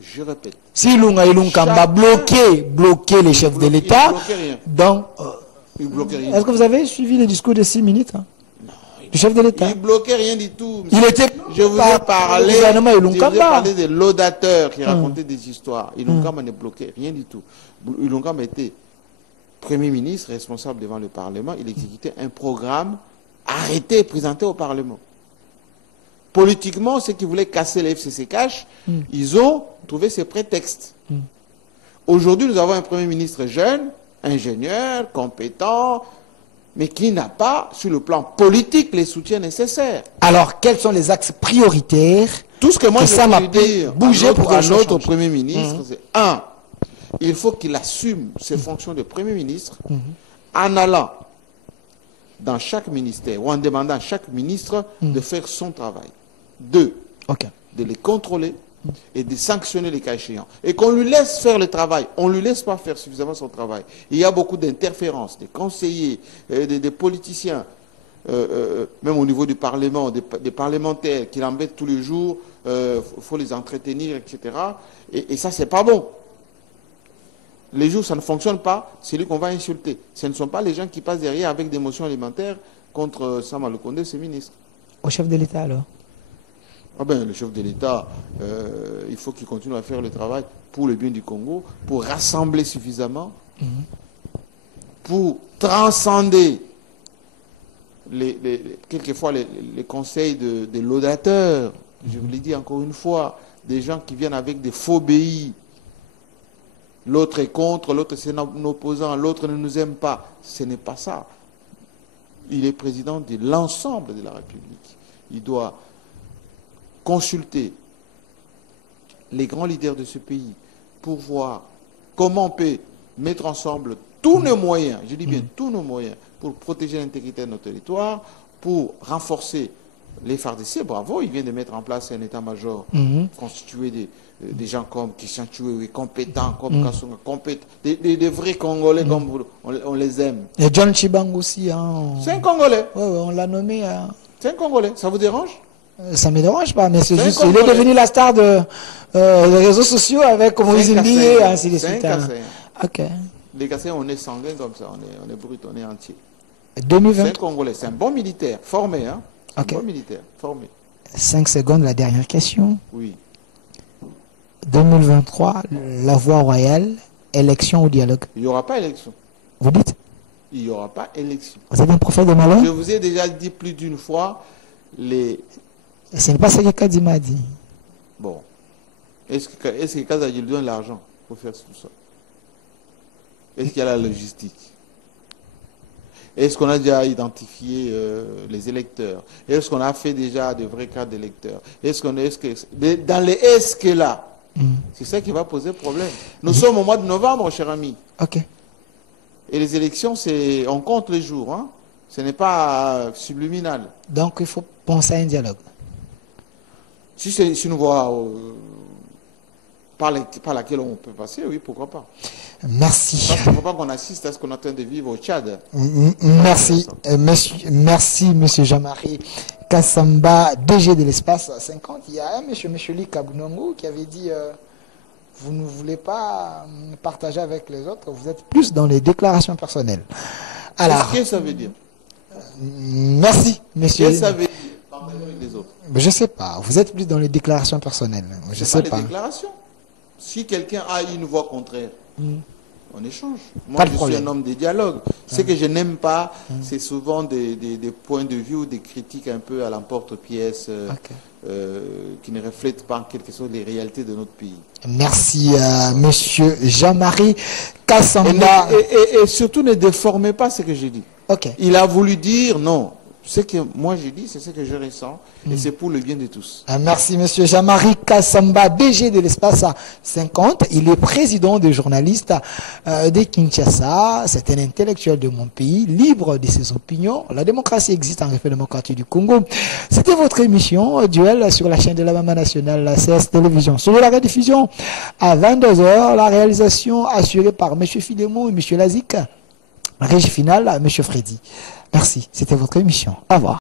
Je répète. Si Lunga va bloquer les chefs de l'État, donc, il bloquait rien. est-ce que vous avez suivi le discours de 6 minutes du chef de l'État? Il bloquait rien du tout. Il était Je vous ai parlé de des laudateurs qui racontaient des histoires. Ilunkamba ne bloquait rien du tout. Ilunkamba était Premier ministre, responsable devant le Parlement. Il exécutait un programme arrêté et présenté au Parlement. Politiquement, ceux qui voulaient casser les FCC cash, ils ont trouvé ces prétextes. Aujourd'hui, nous avons un Premier ministre jeune, ingénieur, compétent, mais qui n'a pas, sur le plan politique, les soutiens nécessaires. Alors, quels sont les axes prioritaires? Tout ce que moi je peux lui dire bouger pour à notre Premier ministre, c'est un, il faut qu'il assume ses fonctions de Premier ministre en allant dans chaque ministère ou en demandant à chaque ministre de faire son travail. Deux, de les contrôler et de sanctionner les cas échéants. Et qu'on lui laisse faire le travail. On ne lui laisse pas faire suffisamment son travail. Il y a beaucoup d'interférences, des conseillers, des politiciens, même au niveau du Parlement, des parlementaires qui l'embêtent tous les jours, faut les entretenir, etc. Et ça, c'est pas bon. Les jours où ça ne fonctionne pas, c'est lui qu'on va insulter. Ce ne sont pas les gens qui passent derrière avec des motions alimentaires contre Sama Lukonde, ses ministres. Au chef de l'État, alors? Ah ben, le chef de l'État, il faut qu'il continue à faire le travail pour le bien du Congo, pour rassembler suffisamment, pour transcender quelquefois les conseils de laudateurs. Je vous l'ai dit encore une fois, des gens qui viennent avec des faux béis. L'autre est contre, l'autre c'est un opposant, l'autre ne nous aime pas. Ce n'est pas ça. Il est président de l'ensemble de la République. Il doit consulter les grands leaders de ce pays pour voir comment on peut mettre ensemble tous nos moyens, je dis bien tous nos moyens, pour protéger l'intégrité de nos territoires, pour renforcer les FARDC. Bravo, il vient de mettre en place un état-major constitué des gens comme Christian Tchoué, compétents, comme Kassonga, compétents, des vrais Congolais comme on les aime. Et John Chibang aussi. Hein, c'est un Congolais. Ouais, on l'a nommé. C'est un Congolais. Ça vous dérange? Ça ne me dérange pas, mais c'est juste qu'il est devenu la star des réseaux sociaux avec Moïse Ndi et ainsi de suite. C'est un Kassaïen. Ok. Les Kassaïens, on est sanguin comme ça, on est brut, on est entier. 2020. C'est un Congolais, c'est un bon militaire, formé, hein? Un bon militaire, formé. 5 secondes, la dernière question. Oui. 2023, la voie royale, élection ou dialogue? Il n'y aura pas élection. Vous dites? Il n'y aura pas élection. Vous êtes un prophète de malheur? Je vous ai déjà dit plus d'une fois, ce n'est pas ce que Kadi m'a dit. Bon. Est-ce que Kazadji lui donne l'argent pour faire tout ça? Est-ce qu'il y a la logistique? Est-ce qu'on a déjà identifié les électeurs? Est-ce qu'on a fait déjà de vrais cas d'électeurs? Dans les est-ce que là, c'est ça qui va poser problème. Nous sommes au mois de novembre, cher ami. Ok. Et les élections, on compte les jours, hein? Ce n'est pas subliminal. Donc il faut penser à un dialogue. Si nous voit par laquelle on peut passer, oui, pourquoi pas. Merci. Parce qu'il ne faut pas qu'on assiste à ce qu'on est en train de vivre au Tchad. Merci, monsieur Jean-Marie Kassamba, DG de l'espace 50. Il y a un monsieur Lee Kabunongo qui avait dit vous ne voulez pas partager avec les autres, vous êtes plus dans les déclarations personnelles. Alors, qu'est-ce que ça veut dire? Merci, monsieur. Qu'est-ce que ça veut dire partager avec les autres? Je ne sais pas, vous êtes plus dans les déclarations personnelles. Je sais pas. Les déclarations. Si quelqu'un a une voix contraire, on échange. Pas Moi, je suis un homme de dialogue. Ce que je n'aime pas, c'est souvent des points de vue ou des critiques un peu à l'emporte-pièce qui ne reflètent pas en quelque sorte les réalités de notre pays. Merci, monsieur Jean-Marie Kassamba. Et surtout, ne déformez pas ce que j'ai dit. Ok. Il a voulu dire, non, Ce que moi j'ai dit, c'est ce que je ressens, et c'est pour le bien de tous. Merci, monsieur Jean-Marie Kassamba, DG de l'Espace 50. Il est président des journalistes de Kinshasa. C'est un intellectuel de mon pays, libre de ses opinions. La démocratie existe en République démocratique du Congo. C'était votre émission Duel sur la chaîne de la Maman Nationale, la CS Télévision. Sur la rediffusion à 22h, la réalisation assurée par monsieur Filemon et monsieur Lazik. Régie finale, monsieur Freddy. Merci, c'était votre émission. Au revoir.